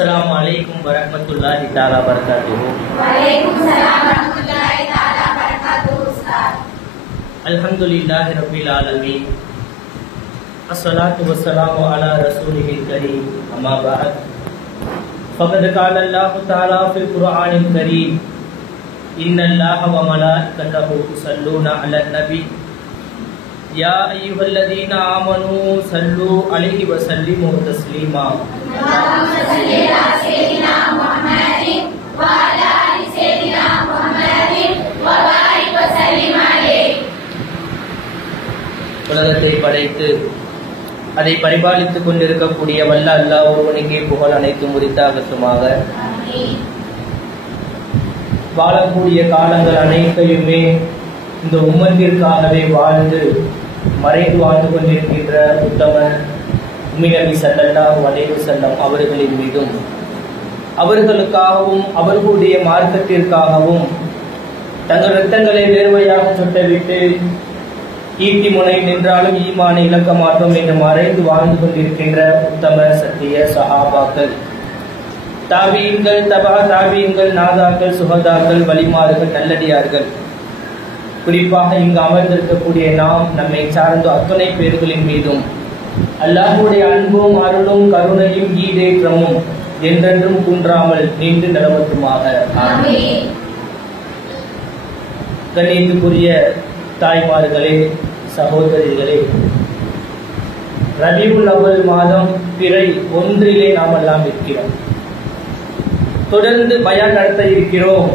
अस्सलामु अलैकुम वरहमतुल्लाहि ताला बरकातुहू। वालेकुम सलाम वरहमतुल्लाहि ताला बरकातुहू। उस्ताद अल्हम्दुलिल्लाहि रब्बिल आलमीन अस्सलातु वस्सलामु अला रसूलिहिल करीम अम्मा बाद फ़क़द क़ाला अल्लाहु तआला फ़िल क़ुरआनिल करीम इन्नल्लाहा व मलाइकतहु युसल्लूना अलन नबी या अय्युहल्लज़ीना आमनू सल्लू अलैहि व सल्लिमू तस्लीमा। உலகத்தை படைத்து அதை பரிபாலித்துக் கொண்டிருக்கக்கூடிய வல்ல அல்லாஹ் ஒருவனுக்கே புகழ் அனைத்தும் உரித்தாகட்டுமாக. வாழக்கூடிய காலங்கள் அனைத்தையுமே இந்த உம்மத்திற்காகவே வாழ்ந்து மறைந்து வாழ்ந்து கொண்டிருக்கின்ற உத்தம நபி ஸல்லல்லாஹு அலைஹி வஸல்லம் அவர்களின் மீதும் அவர்களுக்காகவும் அவர்களுடைய மார்க்கத்திற்காகவும் தங்கள் இரத்தங்களை வேர்வையாக சொட்டவிட்டு ஈட்டி முனை நின்றாலும் ஈமானை இழக்க மாட்டோம் என்று மறைந்து வாழ்ந்து கொண்டிருக்கின்ற உத்தம சத்திய சஹாபாக்கள், தாபீன்கள், தபா தாபீன்கள், நாதாக்கள், சுஹதாக்கள், வலிமார்கள், நல்லடியார்கள், குறிப்பாக இங்கு அமர்ந்திருக்கக்கூடிய நாம் நம்மை சார்ந்த அத்தனை பேர்களின் மீதும் அல்லாஹ்வுடைய அன்பும் அருளும் கருணையும் ஈடேற்றமும் என்றென்றும் குன்றாமல் நீண்டு நிலவட்டுமாக. கண்ணியத்துக்குரிய தாய்மார்களே, சகோதரிகளே, ரபீஉல் அவ்வல் மாதம் பிறை 1 நாம் எல்லாம் இருக்கிறோம். தொடர்ந்து பயான் நடத்த இருக்கிறோம்.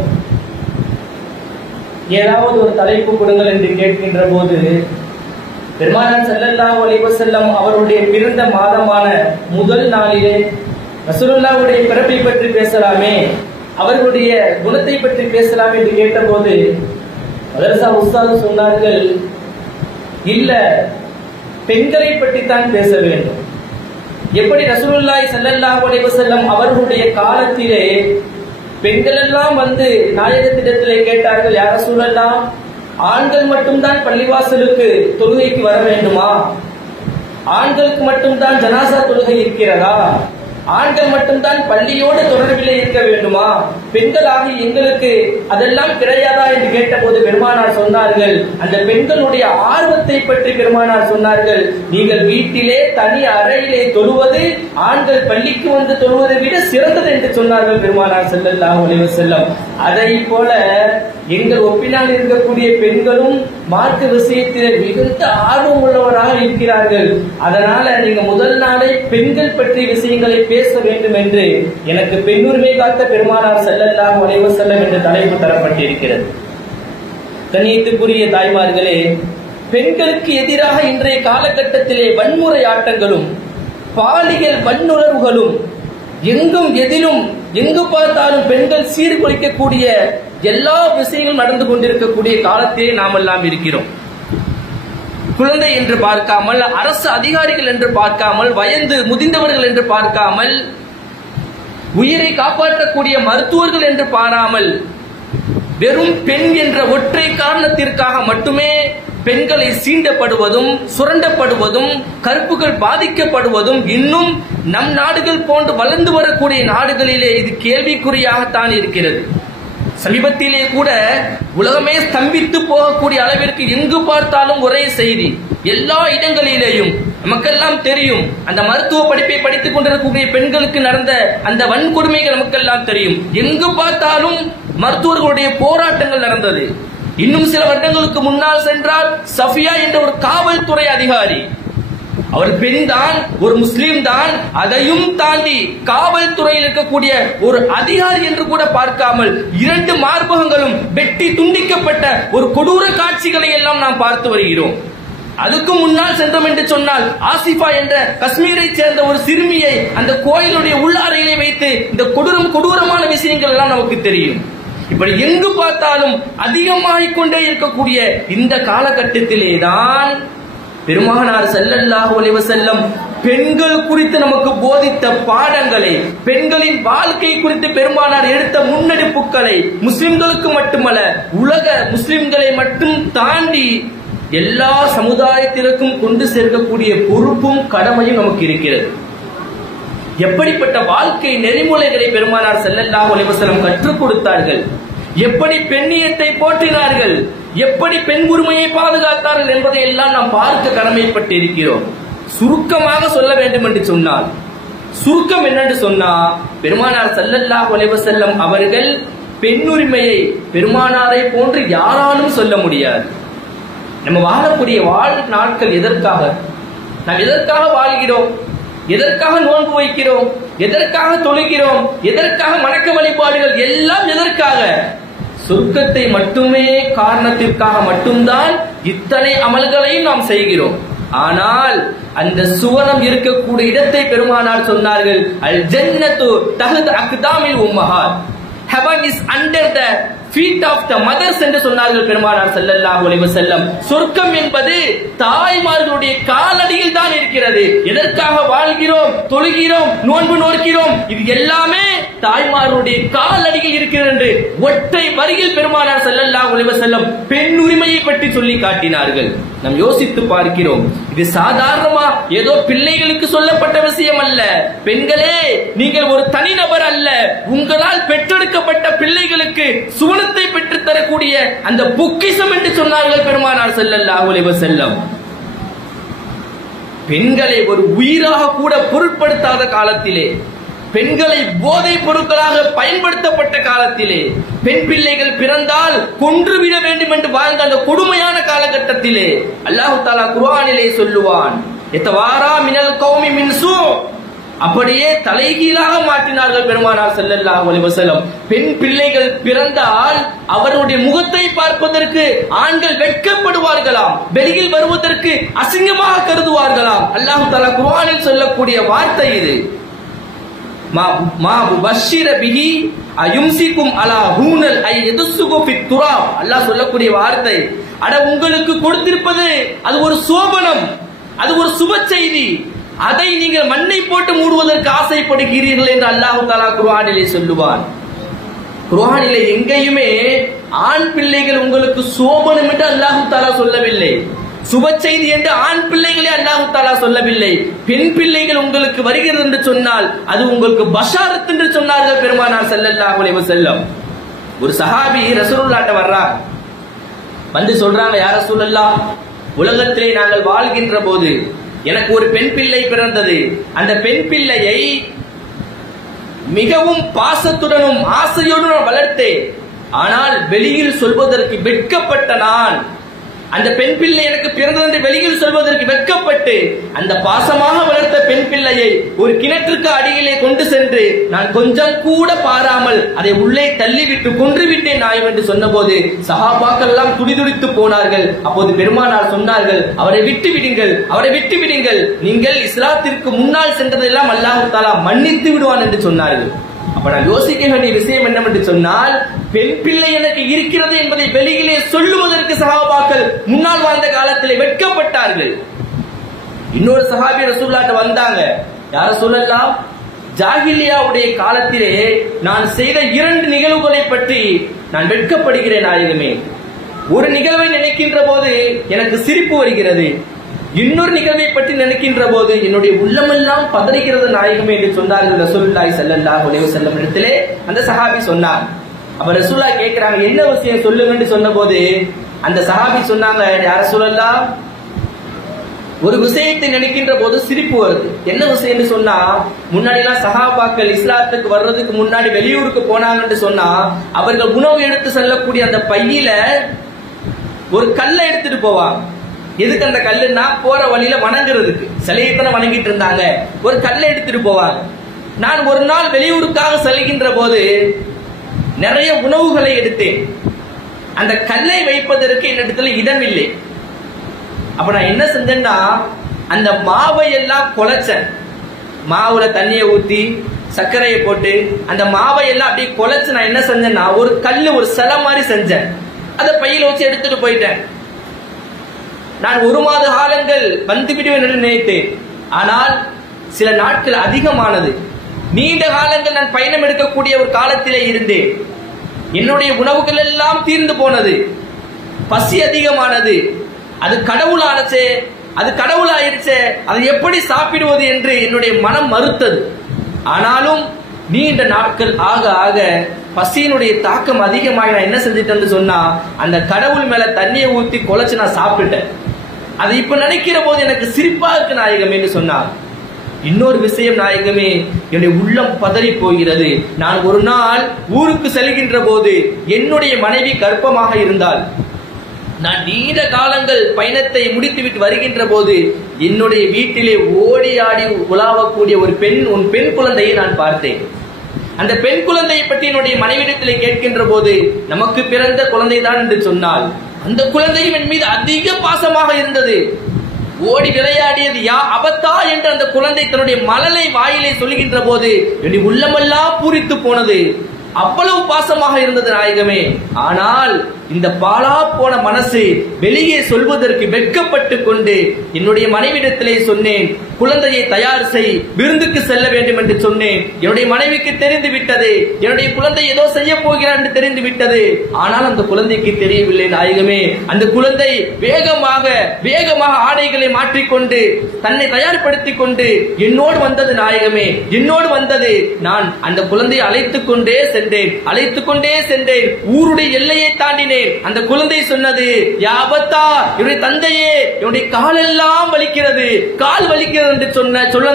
ஏதாவது ஒரு தலைப்பு கொடுங்கள் என்று கேட்கின்ற போது பெருமானார் ஸல்லல்லாஹு அலைஹி வஸல்லம் அவருடைய பிறந்த மாதமான முதல் நாளிலே ரசூலுல்லாஹ்வுடைய பிறப்பை பற்றி பேசலாமே, அவர்களுடைய குணத்தை பற்றி பேசலாம் என்று கேட்டபோது மதரசா உஸ்தாது சொன்னார்கள், இல்ல, பெண்களை பற்றித்தான் பேச வேண்டும். எப்படி ரசூலுல்லாஹி ஸல்லல்லாஹு அலைஹி வஸல்லம் அவர்களுடைய காலத்திலே பெண்கள் எல்லாம் வந்து நாயகத்திடத்திலே கேட்டார்கள், யா ரசூலல்லாஹ், ஆண்கள் மட்டும்தான் பள்ளிவாசலுக்கு தொழுகைக்கு வர வேண்டுமா? ஆண்களுக்கு மட்டும்தான் ஜனாசா தொழுகை இருக்கிறதா? ஆண்கள் மட்டும்தான் பள்ளியோடு தொடர்பிலே இருக்க வேண்டுமா? பெண்களாகி எங்களுக்கு அதெல்லாம் கிடையாதா என்று கேட்டபோது பெருமானார் சொன்னார்கள், அந்த பெண்களுடைய ஆர்வத்தை பற்றி பெருமானார் சொன்னார்கள், நீங்கள் வீட்டிலே தனி அறையிலே தொழுவது ஆண்கள் பள்ளிக்கு வந்து தொழுவதை விட சிறந்தது என்று சொன்னார்கள் பெருமானார் ஸல்லல்லாஹு அலைஹி வஸல்லம். அதை போல எங்கள் ஒப்பினால் இருக்கக்கூடிய பெண்களும் மார்க்க விஷயத்திலே மிகுந்த ஆர்வம் உள்ளவராக இருக்கிறார்கள். அதனால நீங்க முதல் நாளே பெண்கள் பற்றி விஷயங்களை பேச வேண்டும் என்று எனக்கு பெண்ணுரிமை காத்த பெருமானார் ஸல்லல்லாஹு அலைஹி வஸல்லம் என்ற தலைப்பு தரப்பட்டிருக்கிறது. கண்ணியத்துக்குரிய தாய்மார்களே, பெண்களுக்கு எதிராக இன்றைய காலகட்டத்திலே வன்முறை ஆட்டங்களும் பாலியல் வன்னுணர்வுகளும் எங்கும் எதிலும் எங்கு பார்த்தாலும் பெண்கள் சீர்குலைக்கக்கூடிய எல்லா விஷயங்களும் நடந்து கொண்டிருக்கக்கூடிய காலத்திலே நாம் எல்லாம் இருக்கிறோம். குழந்தை என்று பார்க்காமல், அரசு அதிகாரிகள் என்று பார்க்காமல், வயது முதிர்ந்தவர்கள் என்று பார்க்காமல், உயிரை காப்பாற்றக்கூடிய மருத்துவர்கள் என்று பாராமல், வெறும் பெண் என்ற ஒற்றை காரணத்திற்காக மட்டுமே பெண்களை சீண்டப்படுவதும் சுரண்டப்படுவதும் கற்புகள் பாதிக்கப்படுவதும் இன்னும் நம் நாடுகள் போன்று வளர்ந்து வரக்கூடிய நாடுகளிலே இது கேள்விக்குறியாகத்தான் இருக்கிறது. சமீபத்திலே கூட உலகமே ஸ்தம்பித்து போகக்கூடிய அளவிற்கு எங்கு பார்த்தாலும் ஒரே செய்தி, எல்லா இடங்களிலேயும் நமக்கெல்லாம் தெரியும். அந்த மருத்துவ படிப்பை படித்துக் கொண்டிருக்கக்கூடிய பெண்களுக்கு நடந்த அந்த வன்கொடுமைகள் நமக்கெல்லாம் தெரியும். எங்கு பார்த்தாலும் மருத்துவர்களுடைய போராட்டங்கள் நடந்தது. இன்னும் சில வருடங்களுக்கு முன்னால் சென்றால் சஃபியா என்ற ஒரு காவல்துறை அதிகாரி, அவர் பெண் தான், ஒரு முஸ்லீம் தான், அதையும் தாண்டி காவல்துறையில் இருக்கக்கூடிய ஒரு அதிகாரி என்று கூட பார்க்காமல் 2 மார்பகங்களும் வெட்டி துண்டிக்கப்பட்ட ஒரு கொடூர காட்சிகளை எல்லாம் நாம் பார்த்து வருகிறோம். அதுக்கு முன்னால் சென்றோம் என்று சொன்னால் ஆசிஃபா என்ற காஷ்மீரை சேர்ந்த ஒரு சிறுமியை அந்த கோயிலுடைய உள்ளாரையிலே வைத்து இந்த கொடூரமான விஷயங்கள் எல்லாம் நமக்கு தெரியும். இப்படி எங்கு பார்த்தாலும் அதிகமாகிக் கொண்டே இருக்கக்கூடிய இந்த காலகட்டத்திலே தான் பெருமானார் ஸல்லல்லாஹு அலைஹி வஸல்லம் பெண்கள் குறித்து நமக்கு போதித்த பாடங்களை, பெண்களின் வாழ்க்கை குறித்து பெருமானார் எடுத்த முன்னெடுப்புகளை முஸ்லிம்களுக்கு மட்டுமல்ல, உலக முஸ்லிம்களை மட்டும் தாண்டி எல்லா சமுதாயத்திற்கும் கொண்டு சேர்க்கக்கூடிய பொறுப்பும் கடமையும் நமக்கு இருக்கிறது. எப்படிப்பட்ட வாழ்க்கை நெறிமுறைகளை பெருமானார் ஸல்லல்லாஹு அலைஹி வஸல்லம் கற்றுக் கொடுத்தார்கள், எப்படி பெண்ணியத்தை போற்றினார்கள், எப்படி பெண் உரிமையை பாதுகாத்தார்கள் என்பதை எல்லாம் நாம் பார்க்க கடமைப்பட்டிருக்கிறோம். சுருக்கமாக சொல்ல வேண்டும் என்று சொன்னால், சுருக்கம் என்னென்று சொன்னா, பெருமானார் ஸல்லல்லாஹு அலைஹி வஸல்லம் அவர்கள் பெண்ணுரிமையை பெருமானாரை போன்று யாராலும் சொல்ல முடியாது. நம்ம வாழக்கூடிய நாட்கள் எதற்காக, நாம் எதற்காக வாழ்கிறோம், எதற்காக நோன்பு வைக்கிறோம், எதற்காக தொழுகிறோம், எதற்காக வணக்க வழிபாடுகள் எல்லாம் எதற்காக? சொர்க்கத்தை மட்டுமே காரணத்திற்காக மட்டும்தான் இத்தனை அமல்களையும் நாம் செய்கிறோம். ஆனால் அந்த சுவனம் இருக்கக்கூடிய இடத்தை பெருமானார் சொன்னார்கள், அல் ஜன்னத்து தஹத் அக்தாமில் உம்மஹாத், heaven is under the feet of the mothers என்று சொன்னார்கள் பெருமானார் ஸல்லல்லாஹு அலைஹி வஸல்லம். சொர்க்கம் என்பது தாய்மார்களுடைய காலடியில் தான் இருக்கிறது. எதற்காக வாழ்கிறோம், தொழுகிறோம், நோன்பு நோக்கிறோம், இது எல்லாமே தாய்மார்களுடைய காலடியில் இருக்கிறது என்று ஒற்றை வரியில் பெருமானார் ஸல்லல்லாஹு அலைஹி வஸல்லம் பெண் உரிமையை பற்றி சொல்லி காட்டினார்கள். நாம் யோசித்து பார்க்கிறோம், இது சாதாரணமா ஏதோ பிள்ளைகளுக்கு சொல்லப்பட்ட விஷயம் அல்ல. பெண்களே, நீங்கள் ஒரு தனிநபர் அல்ல, உங்களால் பெற்றெடுக்கப்பட்ட பிள்ளைகளுக்கு சுவனத்தை பெற்றுத் தரக்கூடிய அந்த பொக்கிஷம் என்று சொன்னார்கள் பெருமானார் ஸல்லல்லாஹு அலைஹி வஸல்லம். பெண்களை ஒரு உயிராக கூட பொருட்படுத்தாத காலத்திலே, பெண்களை போதைப் பொருட்களாக பயன்படுத்தப்பட்ட காலத்திலே, பெண் பிள்ளைகள் பிறந்தால் கொன்றுவிட வேண்டும் என்று வாழ்ந்த அந்த கொடுமையான காலகட்டத்திலே அல்லாஹ் தஆலா குர்ஆனிலே சொல்லுவான், எத்தவாரா மினல் கௌமி மின் சூ, அப்படியே தலைகீழாக மாற்றினார்கள் பெருமானார் ஸல்லல்லாஹு அலைஹி வஸல்லம். பெண் பிள்ளைகள் பிறந்தால் அவருடைய முகத்தை பார்ப்பதற்கு ஆண்கள் வெட்கப்படுவார்களாம், வெளியில் வருவதற்கு அசிங்கமாக கருதுவார்களாம். அல்லாஹ் தஆலா குர்ஆனில் சொல்லக்கூடிய வார்த்தை இது. மா புபஷிர பிஹி அயும்சிகும் அலா ஹூனல் ஐ யதுசுகு ஃபித் துராப். அல்லாஹ் சொல்லக்கூடிய வார்த்தை, அட உங்களுக்கு கொடுத்திருப்பது அது ஒரு சோபனம், அது ஒரு சுப செய்தி, அதை நீங்கள் மண்ணை போட்டு மூடுவதற்கு ஆசைப்படுகிறீர்கள் என்று அல்லாஹ் தஆலா குர்ஆனிலே சொல்லுவான். குர்ஆனிலே எங்கேயுமே ஆண் பிள்ளைகள் உங்களுக்கு சோபனம் என்று அல்லாஹ் தஆலா சொல்லவில்லை, சுப செய்தி என்று ஆண் பிள்ளைகளே அல்லாஹ் தஆலா சொல்லவில்லை. பெண் பிள்ளைகள் உங்களுக்கு வருகிறது என்று சொன்னால் அது உங்களுக்கு பஷாரத் என்று சொன்னார்கள் பெருமானார் ஸல்லல்லாஹு அலைஹி வஸல்லம். ஒரு சஹாபி ரசூலுல்லாஹ்ட்ட வர்றாங்க, வந்து சொல்றாங்க, யா ரசூலல்லாஹ், உலகத்திலே நாங்கள் வாழ்கின்ற போது எனக்கு ஒரு பெண் பிள்ளை பிறந்தது. அந்த பெண் பிள்ளையை மிகவும் பாசத்துடனும் ஆசையோடும் வளர்த்தேன். ஆனால் வெளியில் சொல்வதற்கு வெட்கப்பட்ட நான், அந்த பெண் பிள்ளை எனக்கு பிறந்தது என்று வெளியில் சொல்வதற்கு வெட்கப்பட்டு அந்த பாசமாக வளர்த்த பெண் பிள்ளையை ஒரு கிணற்றுக்கு அடியிலே கொண்டு சென்று நான் கொஞ்சம் கூட பாராமல் அதை உள்ளே தள்ளிவிட்டு கொன்றுவிட்டேன் நாயம் என்று சொன்னபோது சஹாபாக்கள் எல்லாம் துடிதுடித்து போனார்கள். அப்போது பெருமானார் சொன்னார்கள், அவரை விட்டு விடுங்கள், அவரை விட்டு விடுங்கள், நீங்கள் இஸ்லாத்திற்கு முன்னால் சென்றதெல்லாம் அல்லாஹ் தஆலா மன்னித்து விடுவான் என்று சொன்னார்கள். அப்ப நான் யோசிக்க வேண்டிய விஷயம் என்னவென்று சொன்னால், பெண் பிள்ளை எனக்கு இருக்கிறது என்பதை வெளியிலே சொல்லுவதற்கு சஹாபாக்கள் முன்னால் வாழ்ந்த காலத்திலே வெட்கப்பட்டார்கள். இன்னொரு சஹாபி ரசூலுல்லாஹ்ட்ட வந்தாங்க, யா ரசூலல்லாஹ், ஜாஹிலியாவுடைய காலத்திலே நான் செய்த 2 நிகழ்வுகளை பற்றி நான் வெட்கப்படுகிறேன் நாயகமே. ஒரு நிகழ்வை நினைக்கின்ற போது எனக்கு சிரிப்பு வருகிறது, இன்னொரு நிகழ்வை பற்றி நினைக்கின்ற போது என்னுடைய உள்ளமெல்லாம் பதறுகிறது நாயகமே என்று சொன்னார்கள் ரசூலுல்லாஹி ஸல்லல்லாஹு அலைஹி வஸல்லம் இடத்திலே. அந்த சஹாபி சொன்னார். அப்ப ரசூலுல்லாஹ் கேட்கிறாங்க, என்ன விஷயம் சொல்லுங்கன்னு சொன்ன போது அந்த சஹாபி சொன்னாங்க, யா ரசூலல்லாஹ், ஒரு விஷயத்தை நினைக்கின்ற போது சிரிப்பு வருது. என்ன விஷயம்னு சொன்னா, முன்னாடி எல்லாம் சஹாபாக்கள் இஸ்லாத்துக்கு வர்றதுக்கு முன்னாடி வெளியூருக்கு போனாங்கன்னு சொன்னா அவர்கள் உணவு எடுத்து செல்லக்கூடிய அந்த பையில ஒரு கல்லை எடுத்துட்டு போவாங்க. எதுக்கு அந்த கல்லுன்னா, போற வழியில வணங்குறதுக்கு, சிலையத்தனை வணங்கிட்டு இருந்தாங்க, ஒரு கல்லை எடுத்துட்டு போவாங்க. நான் ஒரு நாள் வெளியூருக்காக செல்கின்ற போது நிறைய உணவுகளை எடுத்தேன். அந்த கல்லை வைப்பதற்கு என்னிடத்துல இடம் இல்லை. அப்ப நான் என்ன செஞ்சேன்னா, அந்த மாவை எல்லாம் குழைச்சேன். மாவுல தண்ணியை ஊத்தி சர்க்கரையை போட்டு அந்த மாவை எல்லாம் அப்படியே குழைச்சு நான் என்ன செஞ்சேன்னா, ஒரு கல்லு, ஒரு சிலை மாதிரி செஞ்சேன். அதை பையில வச்சு எடுத்துட்டு போயிட்டேன். நான் 1 மாத காலங்கள் வந்துவிடுவேன் என்று நினைத்தேன். ஆனால் சில நாட்கள் அதிகமானது, நீண்ட காலங்கள் நான் பயணம் எடுக்கக்கூடிய ஒரு காலத்திலே இருந்தேன். என்னுடைய உணவுகள் எல்லாம் தீர்ந்து போனது, பசி அதிகமானது. அது கடவுளானச்சே, அது கடவுளாயிருச்சே, அதை எப்படி சாப்பிடுவது என்று என்னுடைய மனம் மறுத்தது. ஆனாலும் நீண்ட நாட்கள் ஆக ஆக பசியினுடைய தாக்கம் அதிகமாக நான் என்ன செஞ்சிட்டேன்னு சொன்னா, அந்த கடவுள் மேல தண்ணியை ஊத்தி குலைச்சு நான் சாப்பிட்டுட்டேன். அது இப்ப நினைக்கிற போது எனக்கு சிரிப்பா இருக்கு நாயகமே என்று சொன்னார். இன்னொரு விஷயம் நாயகமே, என்னுடைய உள்ளம் பதறி போகிறது. நான் ஒரு நாள் ஊருக்கு செல்கின்ற போது என்னுடைய மனைவி கர்ப்பமாக இருந்தால், நான் நீண்ட காலங்கள் பயணத்தை முடித்துவிட்டு வருகின்ற போது என்னுடைய வீட்டிலே ஓடி ஆடி உலாவக்கூடிய ஒரு பெண் குழந்தையை நான் பார்த்தேன். அந்த பெண் குழந்தையை பற்றி என்னுடைய மனைவிடத்திலே கேட்கின்ற போது நமக்கு பிறந்த குழந்தை தான் என்று சொன்னால், அந்த குழந்தையும் என் மீது அதிக பாசமாக இருந்தது. ஓடி விளையாடியது யா அபத்தா என்று அந்த குழந்தை தன்னுடைய மலலை வாயிலே சொல்லுகின்ற போது என்னுடைய உள்ளமெல்லாம் பூரித்து போனது. அவ்வளவு பாசமாக இருந்தது நாயகமே. ஆனால் இந்த பாலா போன மனசு வெளியே சொல்வதற்கு வெட்கப்பட்டு கொண்டு என்னுடைய மனைவிடத்திலே சொன்னேன், குழந்தையை தயார் செய், விருந்துக்கு செல்ல வேண்டும் என்று சொன்னேன். என்னுடைய மனைவிக்கு தெரிந்து விட்டது, என்னுடைய குழந்தை ஏதோ செய்ய போகிறார் என்று தெரிந்து விட்டது. ஆனால் அந்த குழந்தைக்கு தெரியவில்லை நாயகமே. அந்த குழந்தை வேகமாக ஆடைகளை மாற்றிக்கொண்டு தன்னை தயார்படுத்திக் கொண்டு என்னோடு வந்தது நாயகமே. என்னோடு வந்தது. நான் அந்த குழந்தையை அழைத்துக் கொண்டே சென்றேன். ஊருடைய எல்லையை தாண்டினேன். அந்த குழந்தை சொன்னது, யா அபத்தா, என்னுடைய தந்தையே, என்னுடைய கால் எல்லாம் வலிக்கிறது, கால் வலிக்கிறது என்று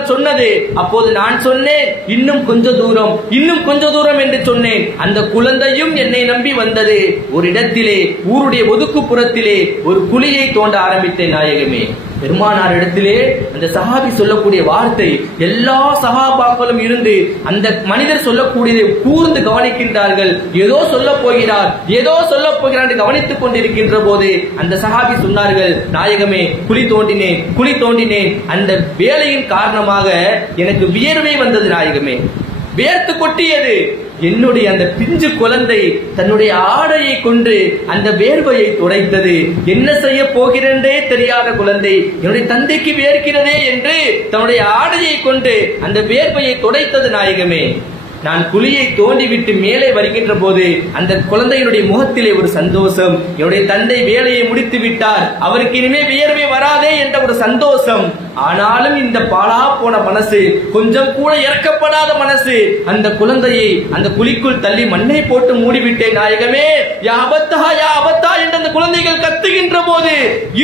சொன்னது. அப்போது நான் சொன்னேன், இன்னும் கொஞ்ச தூரம் என்று சொன்னேன். அந்த குழந்தையும் என்னை நம்பி வந்தது. ஒரு இடத்திலே, ஊருடைய ஒதுக்குப்புறத்திலே ஒரு குழியை தோண்ட ஆரம்பித்தேன் நாயகமே. பெருமானார் இடத்திலே அந்த சஹாபி சொல்லக்கூடிய வார்த்தை, எல்லா சஹாபாக்களும் இருந்து அந்த மனிதர் சொல்லக்கூடியதை கூர்ந்து கவனிக்கின்றார்கள். ஏதோ சொல்ல போகிறார் என்று கவனித்துக் கொண்டிருக்கின்ற போது அந்த சஹாபி சொன்னார்கள், நாயகமே, குழி தோண்டினேன். அந்த வேலையின் காரணமாக எனக்கு வியர்வை வந்தது நாயகமே, வேர்த்து கொட்டியது. என்னுடைய அந்த பிஞ்சு குழந்தை தன்னுடைய ஆடையை கொண்டு அந்த வேர்வையை துடைத்தது. என்ன செய்ய போகிறேன்றே தெரியாத குழந்தை என்னுடைய தந்தைக்கு வேர்க்கிறதே என்று தன்னுடைய ஆடையை கொண்டு அந்த வேர்வையை துடைத்தது நாயகமே. நான் குழியை தோண்டிவிட்டு மேலே வருகின்ற போது அந்த குழந்தையினுடைய முகத்திலே ஒரு சந்தோஷம். என்னுடைய தந்தை வேலையை முடித்து விட்டார், அவருக்கு இனிமே வியர்வை வராதே என்ற ஒரு சந்தோஷம். ஆனாலும் இந்த பாலா போன மனசு, கொஞ்சம் கூட இறக்கப்படாத மனசு, அந்த குழந்தையை அந்த குழிக்குள் தள்ளி மண்ணை போட்டு மூடிவிட்டேன் நாயகமே. யா அபத்தா என்று அந்த குழந்தைகள் கத்துகின்ற போது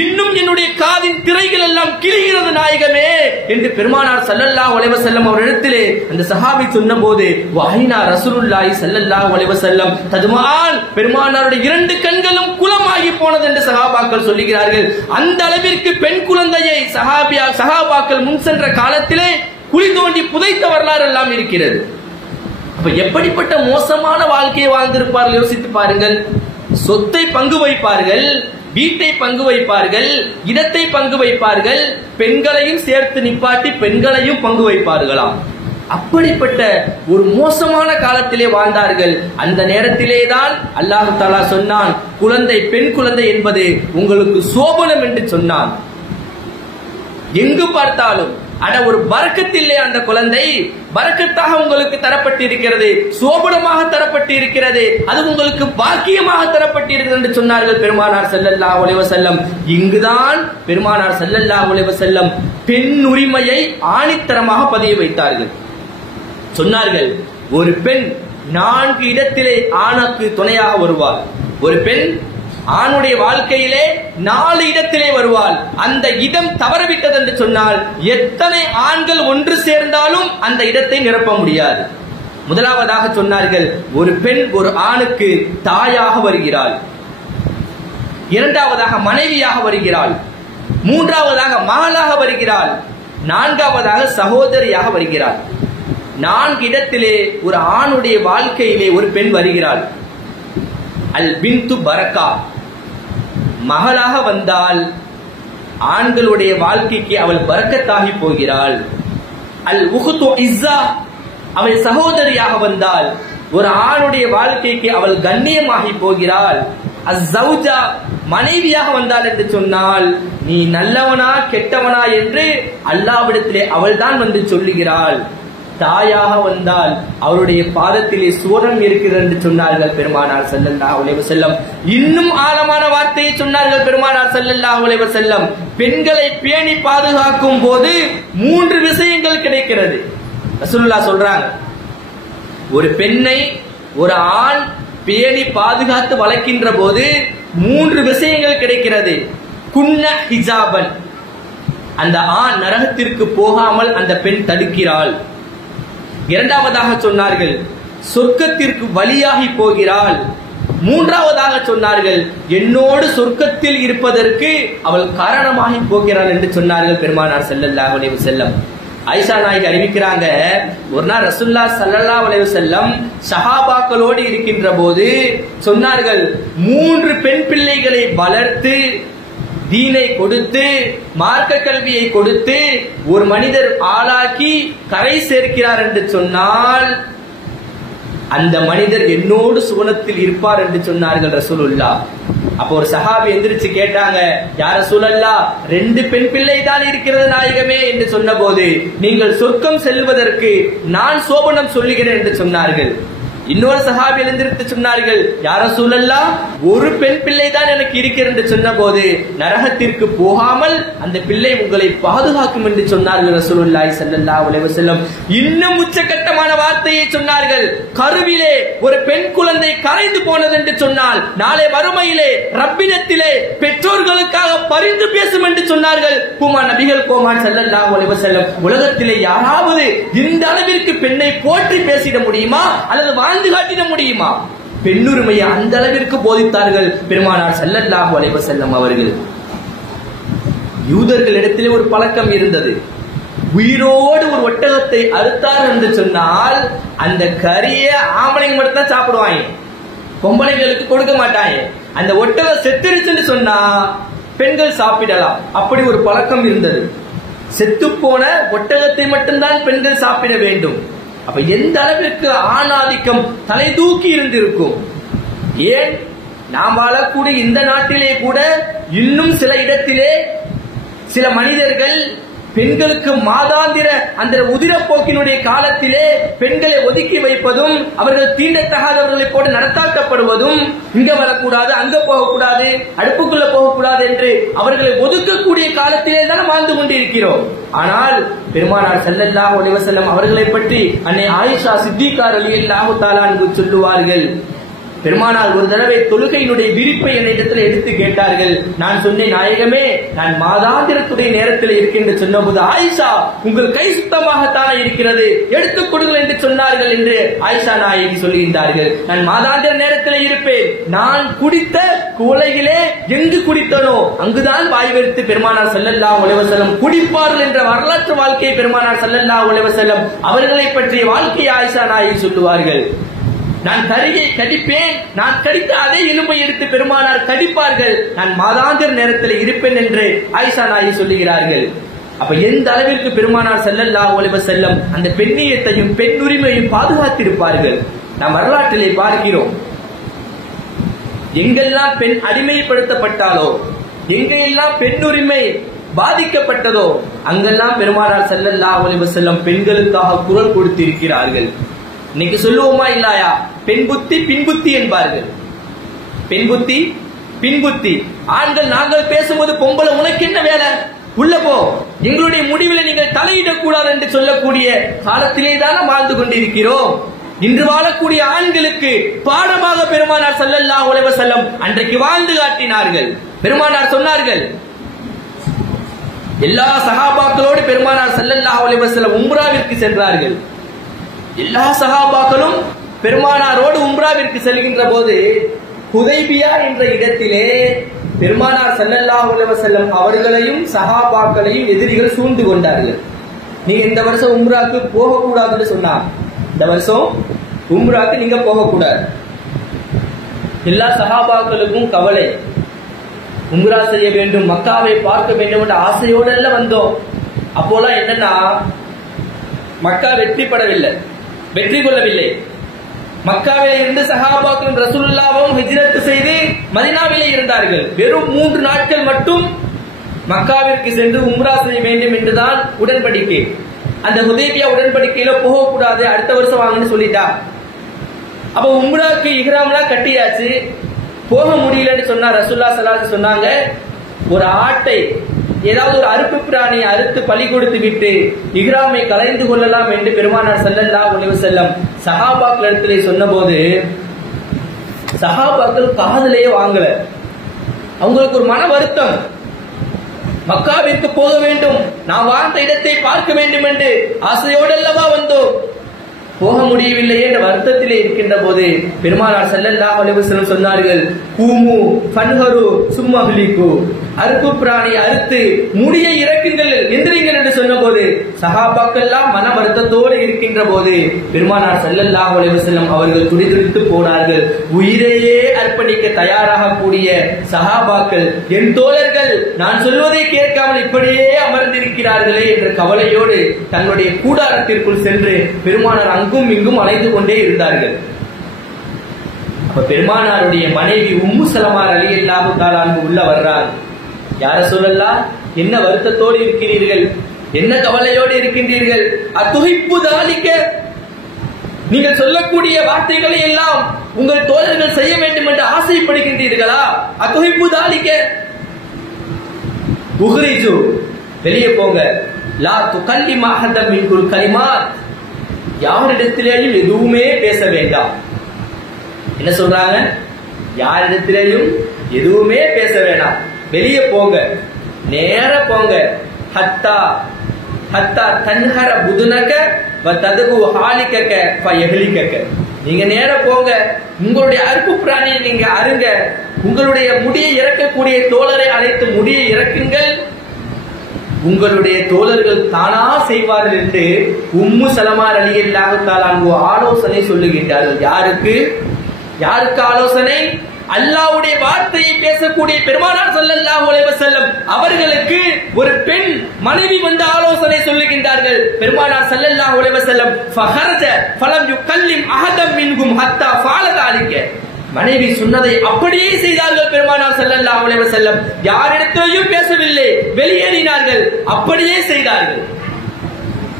இன்னும் என்னுடைய காதின் திரைகள் எல்லாம் கிழிகிறது நாயகமே என்று பெருமானார் ஸல்லல்லாஹு அலைஹி வஸல்லம் அவரிடத்திலே அந்த சஹாபி சொன்ன போது, வஹைனா ரசூலுல்லாஹி ஸல்லல்லாஹு அலைஹி வஸல்லம் ததுமான், பெருமானாருடைய இரண்டு கண்களும் குளமாகி போனது என்று சஹாபாக்கள் சொல்லுகிறார்கள். அந்த அளவிற்கு பெண் குழந்தையை சஹாபாக்கள் முன் சென்ற காலத்திலே குழி தோண்டி புதைத்த வரலாறு எல்லாம் இருக்கிறது. அப்ப எப்படிப்பட்ட மோசமான வாழ்க்கையை வாழ்ந்திருப்பார்கள் யோசித்து பாருங்கள். சொத்தை பங்கு வைப்பார்கள், வீட்டை பங்கு வைப்பார்கள், இடத்தை பங்கு வைப்பார்கள், பெண்களையும் சேர்த்து நிப்பாட்டி பெண்களையும் பங்கு வைப்பார்களாம். அப்படிப்பட்ட ஒரு மோசமான காலத்திலே வாழ்ந்தார்கள். அந்த நேரத்திலேதான் அல்லாஹ் தஆலா சொன்னான், குழந்தை, பெண் குழந்தை என்பது உங்களுக்கு சோபனம் என்று சொன்னான். எங்கு பார்த்தாலும் ஒரு பரக்கத்தில்லை, அந்த குழந்தை பரக்கத்தாக உங்களுக்கு தரப்பட்டிருக்கிறது, சோபனமாக தரப்பட்டிருக்கிறது, அது உங்களுக்கு பாக்கியமாக தரப்பட்டிருக்கிறது என்று சொன்னார்கள் பெருமானார் ஸல்லல்லாஹு அலைஹி வஸல்லம். இங்குதான் பெருமானார் ஸல்லல்லாஹு அலைஹி வஸல்லம் பெண் உரிமையை ஆணித்தரமாக பதிய வைத்தார்கள். சொன்னார்கள், ஒரு பெண் 4 இடத்திலே ஆணுக்கு துணையாக வருவாள். ஒரு பெண் ஆணுடைய வாழ்க்கையிலே 4 இடத்திலே வருவாள். அந்த இடம் தவறவிட்டது என்று சொன்னால் எத்தனை ஆண்கள் ஒன்று சேர்ந்தாலும் அந்த இடத்தை நிரப்ப முடியாது. முதலாவதாக சொன்னார்கள், ஒரு பெண் ஒரு ஆணுக்கு தாயாக வருகிறாள், இரண்டாவதாக மனைவியாக வருகிறாள், மூன்றாவதாக மகளாக வருகிறாள், நான்காவதாக சகோதரியாக வருகிறாள். 4 இடத்திலே ஒரு ஆணுடைய வாழ்க்கையிலே ஒரு பெண் வருகிறாள். அல் பின்து பரக்கா, மகளாக வந்தால் ஆண்களுடைய வாழ்க்கைக்கு அவள் பரக்கத்தாகி போகிறாள். அல் உஹ்து இஸ்ஸா, அவள் சகோதரியாக வந்தால் ஒரு ஆணுடைய வாழ்க்கைக்கு அவள் கண்ணியமாகி போகிறாள். அஸ்ஸௌஜா, மனைவியாக வந்தாள் என்று சொன்னால் நீ நல்லவனா கெட்டவனா என்று அல்லாஹ்விடத்திலே அவள் தான் வந்து சொல்லுகிறாள். தாயாக வந்தால் அவருடைய பாதத்திலே சுவனம் இருக்கிறது என்று சொன்னார்கள் பெருமானார் ஸல்லல்லாஹு அலைஹி வஸல்லம். இன்னும் ஆழமான வார்த்தையை சொன்னார்கள் பெருமானார் ஸல்லல்லாஹு அலைஹி வஸல்லம். பெண்களை பேணி பாதுகாக்கும் போது 3 விஷயங்கள் கிடைக்கிறது. ரசூலுல்லாஹ் சொல்றாங்க, ஒரு பெண்ணை ஒரு ஆண் பேணி பாதுகாத்து வளர்க்கின்ற போது 3 விஷயங்கள் கிடைக்கிறது. குன்ன ஹிஜாபன், அந்த ஆண் நரகத்திற்கு போகாமல் அந்த பெண் தடுக்கிறாள். இரண்டாவதாக சொன்னார்கள், சொர்க்கத்திற்கு வழியாகி போகிறாள். மூன்றாவதாக சொன்னார்கள், என்னோடு சொர்க்கத்தில் இருப்பதற்கு அவள் காரணமாகி போகிறாள் என்று சொன்னார்கள் பெருமானார் ஸல்லல்லாஹு அலைஹி வஸல்லம். ஆயிஷா நாயகி அறிவிக்கிறாங்க, ஒரு நாள் ரசூலுல்லாஹ் ஸல்லல்லாஹு அலைஹி வஸல்லம் சஹாபாக்களோடு இருக்கின்ற போது சொன்னார்கள், 3 பெண் பிள்ளைகளை வளர்த்து தீனை கொடுத்து மார்க்க கல்வியை கொடுத்து ஒரு மனிதர் ஆளாக்கி கரை சேர்க்கிறார் என்று சொன்னால் அந்த மனிதர் என்னோடு சுவனத்தில் இருப்பார் என்று சொன்னார்கள் ரசூலுல்லாஹ். அப்போ ஒரு சஹாபி எந்திரிச்சு கேட்டாங்க, யா ரசூலல்லாஹ், 2 பெண் பிள்ளை தான் இருக்கிறது நாயகமே என்று சொன்ன போது, நீங்கள் சொர்க்கம் செல்வதற்கு நான் சோபனம் சொல்லுகிறேன் என்று சொன்னார்கள். இன்னொரு சஹாபி எழுந்திருத்து சொன்னார்கள், யா ரசூலல்லாஹ், ஒரு பெண் பிள்ளை தான் எனக்கு இருக்கிறது என்று சொன்ன போது நரகத்திற்கு போகாமல் அந்த பிள்ளை உங்களை பாதுகாக்கும் என்று சொன்னார்கள் ரசூலுல்லாஹி ஸல்லல்லாஹு அலைஹி வஸல்லம். இன்னும் உச்சகட்டமான வார்த்தையை சொன்னார்கள், கருவிலே ஒரு பெண் குழந்தை கரைந்து போனது என்று சொன்னால் நாளை மறுமையிலே ரப்பிடத்திலே பெற்றோர்களுக்காக பரிந்து பேசும் என்று சொன்னார்கள் நபிகள் கோமான் ஸல்லல்லாஹு அலைஹி வஸல்லம். உலகத்திலே யாராவது இந்த அளவிற்கு பெண்ணை போற்றி பேசிட முடியுமா அல்லது வாழ்ந்து காட்டிட முடியுமா? பெண்ணுரிமையை அந்த அளவிற்கு போதித்தார்கள் பெருமானார் ஸல்லல்லாஹு அலைஹி வஸல்லம் அவர்கள். யூதர்களிடத்திலே ஒரு பழக்கம் இருந்தது, உயிரோடு ஒரு ஒட்டகத்தை அறுத்தார் என்று சொன்னால் அந்த கறியை ஆம்பளைங்க மட்டும் தான் சாப்பிடுவாங்க, பொம்பளைங்களுக்கு கொடுக்க மாட்டாங்க. அந்த ஒட்டகம் செத்துருச்சுன்னு சொன்னா பெண்கள் சாப்பிடலாம், அப்படி ஒரு பழக்கம் இருந்தது. செத்து போன ஒட்டகத்தை மட்டும்தான் பெண்கள் சாப்பிட வேண்டும். அப்ப எந்த அளவிற்கு ஆணாதிக்கம் தலை தூக்கி இருந்திருக்கும். ஏன் நாம் வாழக்கூடிய இந்த நாட்டிலே கூட இன்னும் சில இடத்திலே சில மனிதர்கள் பெண்களுக்கு மாதாந்திர அந்த உதிரப்போக்கினுடைய காலத்திலே பெண்களை ஒதுக்கி வைப்பதும் அவர்கள் தீண்டத்தகாதவர்களை போட்டு நடத்தாக்கப்படுவதும், இங்க வரக்கூடாது அங்க போகக்கூடாது அடுப்புக்குள்ள போகக்கூடாது என்று அவர்களை ஒதுக்கக்கூடிய காலத்திலே தான் வாழ்ந்து கொண்டிருக்கிறோம். ஆனால் பெருமானார் ஸல்லல்லாஹு அலைஹி வஸல்லம் அவர்களை பற்றி அன்னை ஆயிஷா சித்திகா ரலியல்லாஹு தஆலா அன்ஹு சொல்லுவார்கள், பெருமானார் ஒரு தடவை தொழுகையினுடைய விரிப்பை என்னிடத்தில் எடுத்து கேட்டார்கள். நான் சொன்னேன், நாயகமே, நான் மாதாந்திரத்துடைய நேரத்தில் இருக்கின்ற சொன்னபோது, ஆயிஷா உங்கள் கை சுத்தமாகத்தானே இருக்கிறது, எடுத்துக் கொடுங்கள் என்று சொன்னார்கள் என்று ஆயிஷா நாயகி சொல்லுகின்றார்கள். நான் மாதாந்திர நேரத்தில் இருப்பேன், நான் குடித்த உலகிலே எங்கு குடித்தனோ அங்குதான் வாய் வெறுத்து பெருமானார் ஸல்லல்லாஹு அலைஹி வஸல்லம் குடிப்பார்கள் என்ற வரலாற்று வாழ்க்கையை பெருமானார் ஸல்லல்லாஹு அலைஹி வஸல்லம் அவர்களை பற்றிய வாழ்க்கையை ஆயிஷா நாயகி சொல்லுவார்கள். நான் கரியை கடிப்பேன், நான் கடித்த அதே எலும்பை எடுத்து பெருமானார் கடிப்பார்கள், நான் மாதாந்திர நேரத்தில் இருப்பேன் என்று ஆயிஷா நாயகி சொல்லுகிறார்கள். அப்ப எந்த அளவிற்கு பெருமானார் ஸல்லல்லாஹு அலைஹி வஸல்லம் அந்த பெண்ணியத்தையும் பெண் உரிமையையும் பாதுகாத்திருப்பார்கள். நாம் வரலாற்றிலே பார்க்கிறோம், எங்கெல்லாம் பெண் அடிமைப்படுத்தப்பட்டாலோ, எங்கெல்லாம் பெண் உரிமை பாதிக்கப்பட்டதோ அங்கெல்லாம் பெருமானார் ஸல்லல்லாஹு அலைஹி வஸல்லம் பெண்களுக்காக குரல் கொடுத்திருக்கிறார்கள். இன்னைக்கு சொல்லுவோமா இல்லையா, பெண் புத்தி பின் புத்தி என்பார்கள். பெண் புத்தி பின் புத்தி. ஆண்கள் நாங்கள் பேசும்போது பொம்பளை உனக்கு என்ன வேலை, உள்ள போ, எங்களுடைய முடிவில் நீங்கள் தலையிடக்கூடாது என்று சொல்லக்கூடிய காலத்திலே தானே வாழ்ந்து கொண்டிருக்கிறோம். இன்று வாழக்கூடிய ஆண்களுக்கு பாடமாக பெருமானார் ஸல்லல்லாஹு அலைஹி வஸல்லம் அன்றைக்கு வாழ்ந்து காட்டினார்கள். பெருமானார் சொன்னார்கள், எல்லா சஹாபாக்களோடு பெருமானார் ஸல்லல்லாஹு அலைஹி வஸல்லம் உம்ராவிற்கு சென்றார்கள். எல்லா சஹாபாக்களும் பெருமானாரோடு உம்ராவிற்கு செல்கின்ற போது ஹுதைபியா என்ற இடத்திலே பெருமானார் ஸல்லல்லாஹு அலைஹி வஸல்லம் அவர்களையும் சஹாபாக்களையும் எதிரிகள் சூழ்ந்து கொண்டார்கள். நீங்க இந்த வருஷம் உம்ராக்கு போகக்கூடாதுன்னு சொன்னார், இந்த வருஷம் உம்ராக்கு நீங்க போகக்கூடாது. எல்லா சஹாபாக்களுக்கும் கவலை, உம்ரா செய்ய வேண்டும், மக்காவை பார்க்க வேண்டும் என்ற ஆசையோடு எல்லாம் வந்தோம். அப்போலாம் என்னன்னா, மக்கா வெற்றி கொள்ளவில்லை. மக்காவிலே இருந்து சஹாபாக்களும் ரசூலுல்லாஹ்வும் ஹிஜ்ரத் செய்து மதீனாவிலே இருந்தார்கள். வெறும் 3 நாட்கள் மட்டும் மக்காவிற்கு சென்று உம்ரா செய்ய வேண்டும் என்றுதான் உடன்படிக்கை. அந்த ஹுதைபியா உடன்படிக்கையில போகக்கூடாது, அடுத்த வருஷம் வாங்கன்னு சொல்லிட்டா. அப்ப உம்ராக்கு இஹ்ராம்லாம் கட்டியாச்சு, போக முடியலன்னு சொன்னா ரசூலுல்லாஹ் ஸல்லல்லாஹு அலைஹி வஸல்லம் சொன்னாங்க, ஒரு ஆட்டை ஏதாவது ஒரு அறுப்பு பிராணியை அறுத்து பலி கொடுத்து விட்டு இஹ்ராமை கலைந்து கொள்ளலாம் என்று பெருமானார் ஸல்லல்லாஹு அலைஹி வஸல்லம் சஹாபாக்களிடத்திலே சொன்னபோது சஹாபாக்கள் காதுலயே வாங்கல. அவங்களுக்கு ஒரு மன வருத்தம். மக்காவிற்கு போக வேண்டும், நான் வாழ்ந்த இடத்தை பார்க்க வேண்டும் என்று ஆசையோடு அல்லவா வந்தோம், போக முடியவில்லை என்ற வருத்தத்திலே இருக்கின்ற போது பெருமானார் ஸல்லல்லாஹு அலைஹி வஸல்லம் சொன்னார்கள், கூமு ஃபன்ஹரு சும்மா ஹ்லிகு, அறுப்பு பிராணியை அறுத்து முடியை இறக்குங்கள், எந்திரிங்கள் என்று சொன்னபோது சஹாபாக்கள் எல்லாம் மன வருத்தத்தோடு இருக்கின்ற போது பெருமானார் ஸல்லல்லாஹு அலைஹி வஸல்லம் அவர்கள் துடிதுடித்து போனார்கள். உயிரையே அர்ப்பணிக்க தயாராக கூடிய சஹாபாக்கள், என் தோழர்கள் நான் சொல்வதை கேட்காமல் இப்படியே அமர்ந்திருக்கிறார்களே என்ற கவலையோடு தன்னுடைய கூடாரத்திற்குள் சென்று பெருமானார் அங்கும் இங்கும் அலைந்து கொண்டே இருந்தார்கள். அப்ப பெருமானாருடைய மனைவி உம்மு சலமா ரலியல்லாஹு தஆலா அன்ஹு உள்ள வர்றார். யார சொல்லலாம், என்ன வருத்தத்தோடு இருக்கிறீர்கள், என்ன கவலையோடு இருக்கின்றீர்கள்? அத்துஹிப்பு தாலிக, நீங்கள் சொல்லக்கூடிய வார்த்தைகளை எல்லாம் உங்கள் தோழர்கள் செய்ய வேண்டும் என்று ஆசைப்படுகின்றீர்களா? அத்துஹிப்பு தாலிக, உஹ்ரிஜு, வெளியே போங்க, லா துகல்லிம அஹதம் மின்குல் கலிமாத், யாரிடத்திலேயும் எதுவுமே பேச வேண்டாம். என்ன சொல்றாங்க? யாரிடத்திலேயும் எதுவுமே பேச வேண்டாம், வெளியே போங்க, நேர போங்க. ஹத்தா ஹத்தா தன்ஹர புதுனக வ ததுகு ஹாலிகக ஃபயஹ்லிகக, நீங்க நேர போங்க, உங்களுடைய அறுப்பு பிராணியை நீங்க அருங்க, உங்களுடைய முடியை இறக்கக்கூடிய தோழரை அழைத்து முடியை இறக்குங்கள், உங்களுடைய தோழர்கள் தானா செய்வார்கள் என்று உம்மு சலமா ரலியல்லாஹு தஆலா அன்ஹு ஆலோசனை சொல்லுகின்றார்கள். யாருக்கு யாருக்கு ஆலோசனை? அல்லாஹ்வுடைய வார்த்தையை பேசக்கூடிய பெருமானார் ஸல்லல்லாஹு அலைஹி வஸல்லம் அவர்களுக்கு ஒரு பெண் மனைவி வந்து ஆலோசனை சொல்லுகின்றார்கள். பெருமானார் ஸல்லல்லாஹு அலைஹி வஸல்லம் ஃபஹரஜ ஃபலம் யுகல்லிம் அஹதம் மின்ஹும் ஹத்தா ஃபஅல தாலிக, மனைவி சொன்னதை அப்படியே செய்தார்கள். பெருமானார் ஸல்லல்லாஹு அலைஹி வஸல்லம் யாரிடத்தையும் பேசவில்லை, வெளியேறினார்கள், அப்படியே செய்தார்கள்.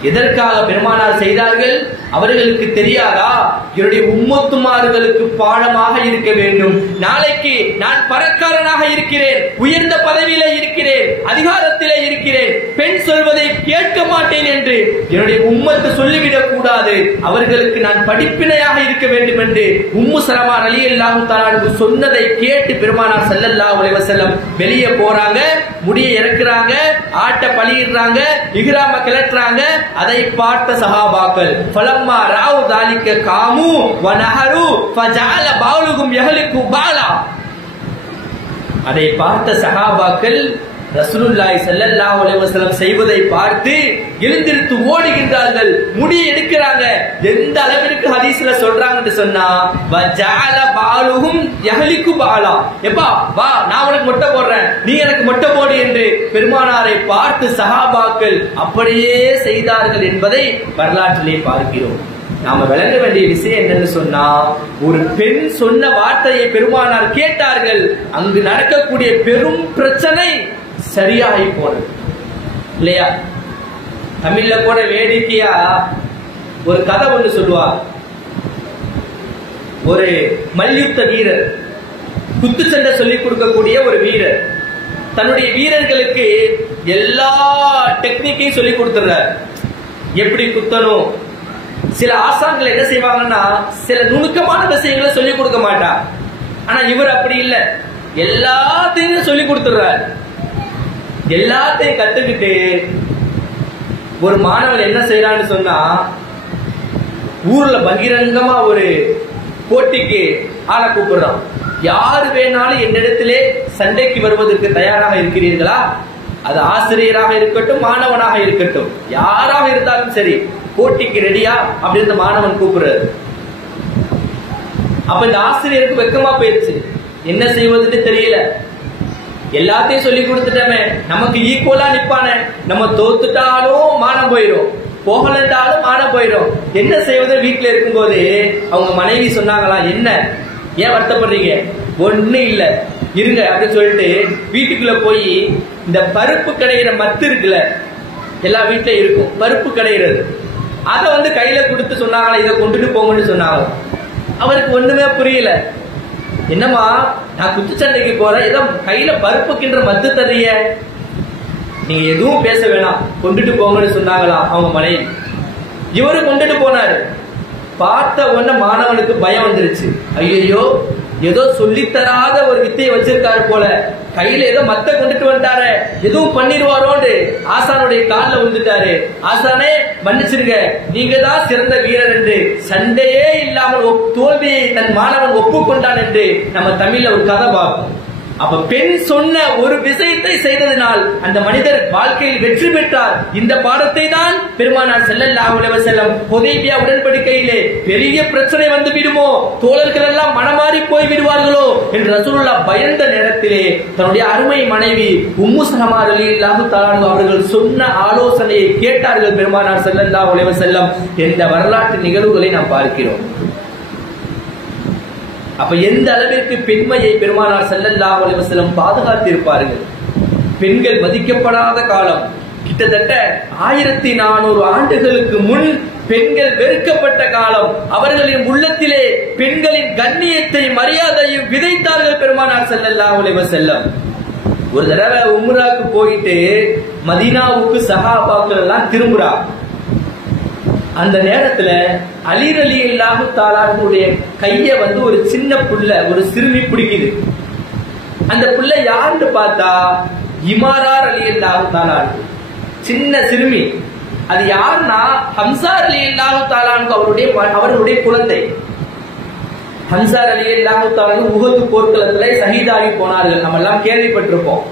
எதற்காக பெருமானார் செய்தார்கள்? அவர்களுக்கு தெரியாதா, என்னுடைய உம்மத்துமார்களுக்கு பாடமாக இருக்க வேண்டும். நாளைக்கு நான் பணக்காரனாக இருக்கிறேன், உயர்ந்த பதவியில இருக்கிறேன், அதிகாரத்திலே இருக்கிறேன், பெண் சொல்வதை கேட்க மாட்டேன் என்று என்னுடைய உம்மத்து சொல்லிவிடக் கூடாது, அவர்களுக்கு நான் படிப்பினையாக இருக்க வேண்டும் என்று உம்மு சலமா ரலியல்லாஹு தஆலா அன்ஹு சொன்னதை கேட்டு பெருமானார் ஸல்லல்லாஹு அலைஹி வஸல்லம் வெளியே போறாங்க, முடியை இறக்குறாங்க, ஆட்ட பலியிடுறாங்க, இஹ்ராம கிளட்டுறாங்க. அதை பார்த்த சஹாபாக்கள் ஃபலம்மா ராவு தாலிக காமு வ நஹரு ஃபஜஅல பௌலுகும் யஹ்லிகு பாலா, அதை பார்த்த சஹாபாக்கள் ரசூலுல்லாஹி ஸல்லல்லாஹு அலைஹி வஸல்லம் செய்வதை பார்த்து எழுந்திருத்து ஓடுகின்றார்கள், முடி எடுக்கிறாங்க. எந்த அளவிற்கு ஹதீஸ்ல சொல்றாங்கன்னு சொன்னா, வஜஅல பௌலுகும் யஹ்லிகு பாலா, எப்பா வா நான் உனக்கு மொட்டை போடுறேன், நீ எனக்கு மொட்டை போடு என்று பெருமானாரை பார்த்து சஹாபாக்கள் அப்படியே செய்தார்கள் என்பதை வரலாற்றிலே பார்க்கிறோம். நாம விளங்க வேண்டிய விஷயம் என்னன்னு சொன்னா, ஒரு பெண் சொன்ன வார்த்தையை பெருமானார் கேட்டார்கள், அங்கு நடக்கக்கூடிய பெரும் பிரச்சனை சரியாகி போனது இல்லையா? தமிழ்ல கூட வேடிக்கையா ஒரு கதை ஒன்று சொல்லுவார். ஒரு மல்யுத்த வீரர், குத்துச்சண்டை சொல்லிக் கொடுக்கக்கூடிய ஒரு வீரர், தன்னுடைய வீரர்களுக்கு எல்லா டெக்னிக்கையும் சொல்லிக் கொடுத்துறார், எப்படி குத்தணும். சில ஆசான்கள் என்ன செய்வாங்கன்னா, சில நுணுக்கமான விஷயங்களை சொல்லிக் கொடுக்க மாட்டார். ஆனா இவர் அப்படி இல்லை, எல்லாத்தையும் சொல்லிக் கொடுத்துறார். எல்லாத்தையும் கத்துக்கிட்டு ஒரு மாணவர் என்ன செய்யறான்னு சொன்னா, ஊர்ல பகிரங்கமா ஒரு போட்டிக்கு ஆளை கூப்பிடுறான். யாரு வேணாலும் என்னிடத்திலே சண்டைக்கு வருவதற்கு தயாராக இருக்கிறீர்களா? அது ஆசிரியராக இருக்கட்டும், மாணவனாக இருக்கட்டும், யாராக இருந்தாலும் சரி, போட்டிக்கு ரெடியா அப்படின்னு மாணவன் கூப்பிடுறாரு. அப்ப இந்த ஆசிரியருக்கு வெக்கமா போயிடுச்சு, என்ன செய்வதுன்னு தெரியல. எல்லாத்தையும் சொல்லி கொடுத்துட்டமே, நமக்கு ஈக்குவலா நிப்பானே, நம்ம தோத்துட்டாலும் மானம் போயிடும், போகலட்டாலும் மானம் போயிடும், என்ன செய்வது? வீட்டுல இருக்கும்போது அவங்க மனைவி சொன்னாங்களா, என்ன ஏன் வருத்தப்படுறீங்க? ஒண்ணு இல்ல இருங்க அப்படின்னு சொல்லிட்டு வீட்டுக்குள்ள போய் இந்த பருப்பு கடைகிற மத்து இருக்குல்ல, எல்லா வீட்லயும் இருக்கும் பருப்பு கடைகிறது, அதை வந்து கையில கொடுத்து சொன்னாங்களா, இதை கொண்டுட்டு போங்கன்னு சொன்னாங்க. அவருக்கு ஒண்ணுமே புரியல. என்னமா நான் குத்துச்சண்டைக்கு போறேன், ஏதோ கையில பருப்புக்கின்ற மத்து தரிய, நீங்க எதுவும் பேச வேணாம், கொண்டுட்டு போங்கன்னு சொன்னாங்களாம் அவங்க மனைவி. இவரு கொண்டுட்டு போனாரு. பார்த்த உடனே மாணவனுக்கு பயம் வந்துருச்சு. ஐயோ, ஏதோ சொல்லித்தராத ஒரு வித்தையை வச்சிருக்காரு போல, கையில ஏதோ மத்த கொண்டுட்டு வந்துட்டாரு, எதுவும் பண்ணிடுவாரோன்னு ஆசானுடைய காலில் விழுந்துட்டாரு. ஆசானே மன்னிச்சிருங்க, நீங்க தான் சிறந்த வீரர் என்று சண்டையே இல்லாமல் தோல்வியை தன் மாணவன் ஒப்புக்கொண்டான் என்று நம்ம தமிழ்ல ஒரு கதை பார்ப்போம். அப்ப பெண் சொன்ன ஒரு விஷயத்தை செய்ததினால் அந்த மனிதர் வாழ்க்கையில் வெற்றி பெற்றார். இந்த பாடத்தை தான் பெருமானார் ஸல்லல்லாஹு அலைஹி வஸல்லம் ஹுதைபியா உடன்படிக்கையிலே பெரிய பிரச்சனை வந்து விடுமோ, தோழர்கள் எல்லாம் மனமாறி போய் விடுவார்களோ என்று ரசூலுல்லாஹ் பயந்த நேரத்திலே தன்னுடைய அருமை மனைவி உம்மு சலமா ரலியல்லாஹு தஆலா அவர்கள் சொன்ன ஆலோசனையை கேட்டார்கள் பெருமானார் ஸல்லல்லாஹு அலைஹி வஸல்லம் என்ற வரலாற்று நிகழ்வுகளை நாம் பார்க்கிறோம். அப்ப எந்த அளவிற்கு பெண்மையை பெருமானார் ஸல்லல்லாஹு அலைஹி வஸல்லம் பாதுகாத்திருப்பார்கள். பெண்கள் மதிக்கப்படாத காலம், கிட்டத்தட்ட 1400 ஆண்டுகளுக்கு முன் பெண்கள் வெறுக்கப்பட்ட காலம். அவர்களின் உள்ளத்திலே பெண்களின் கண்ணியத்தை மரியாதையும் விதைத்தார்கள் பெருமானார் ஸல்லல்லாஹு அலைஹி வஸல்லம். ஒரு தடவை உம்ராக்கு போயிட்டு மதீனாவுக்கு சஹாபாக்கள் எல்லாம் திரும்புறா. அந்த நேரத்துல அலி ரலியல்லாஹு தஆலாவுடைய கைய வந்து ஒரு சின்ன புள்ள, ஒரு சிறுமி பிடிக்குது. அந்த புள்ள யாருன்னு பார்த்தா இமாரா ரலியல்லாஹு தஆலா, சின்ன சிறுமி. அது யாருன்னா ஹம்சா ரலியல்லாஹு தஆலா அவருடைய குழந்தை. ஹம்சா ரலியல்லாஹு தஆலா உஹது போர்க்களத்திலே ஷஹீதாகி போனார்கள். நம்ம எல்லாம் கேள்விப்பட்டிருப்போம்.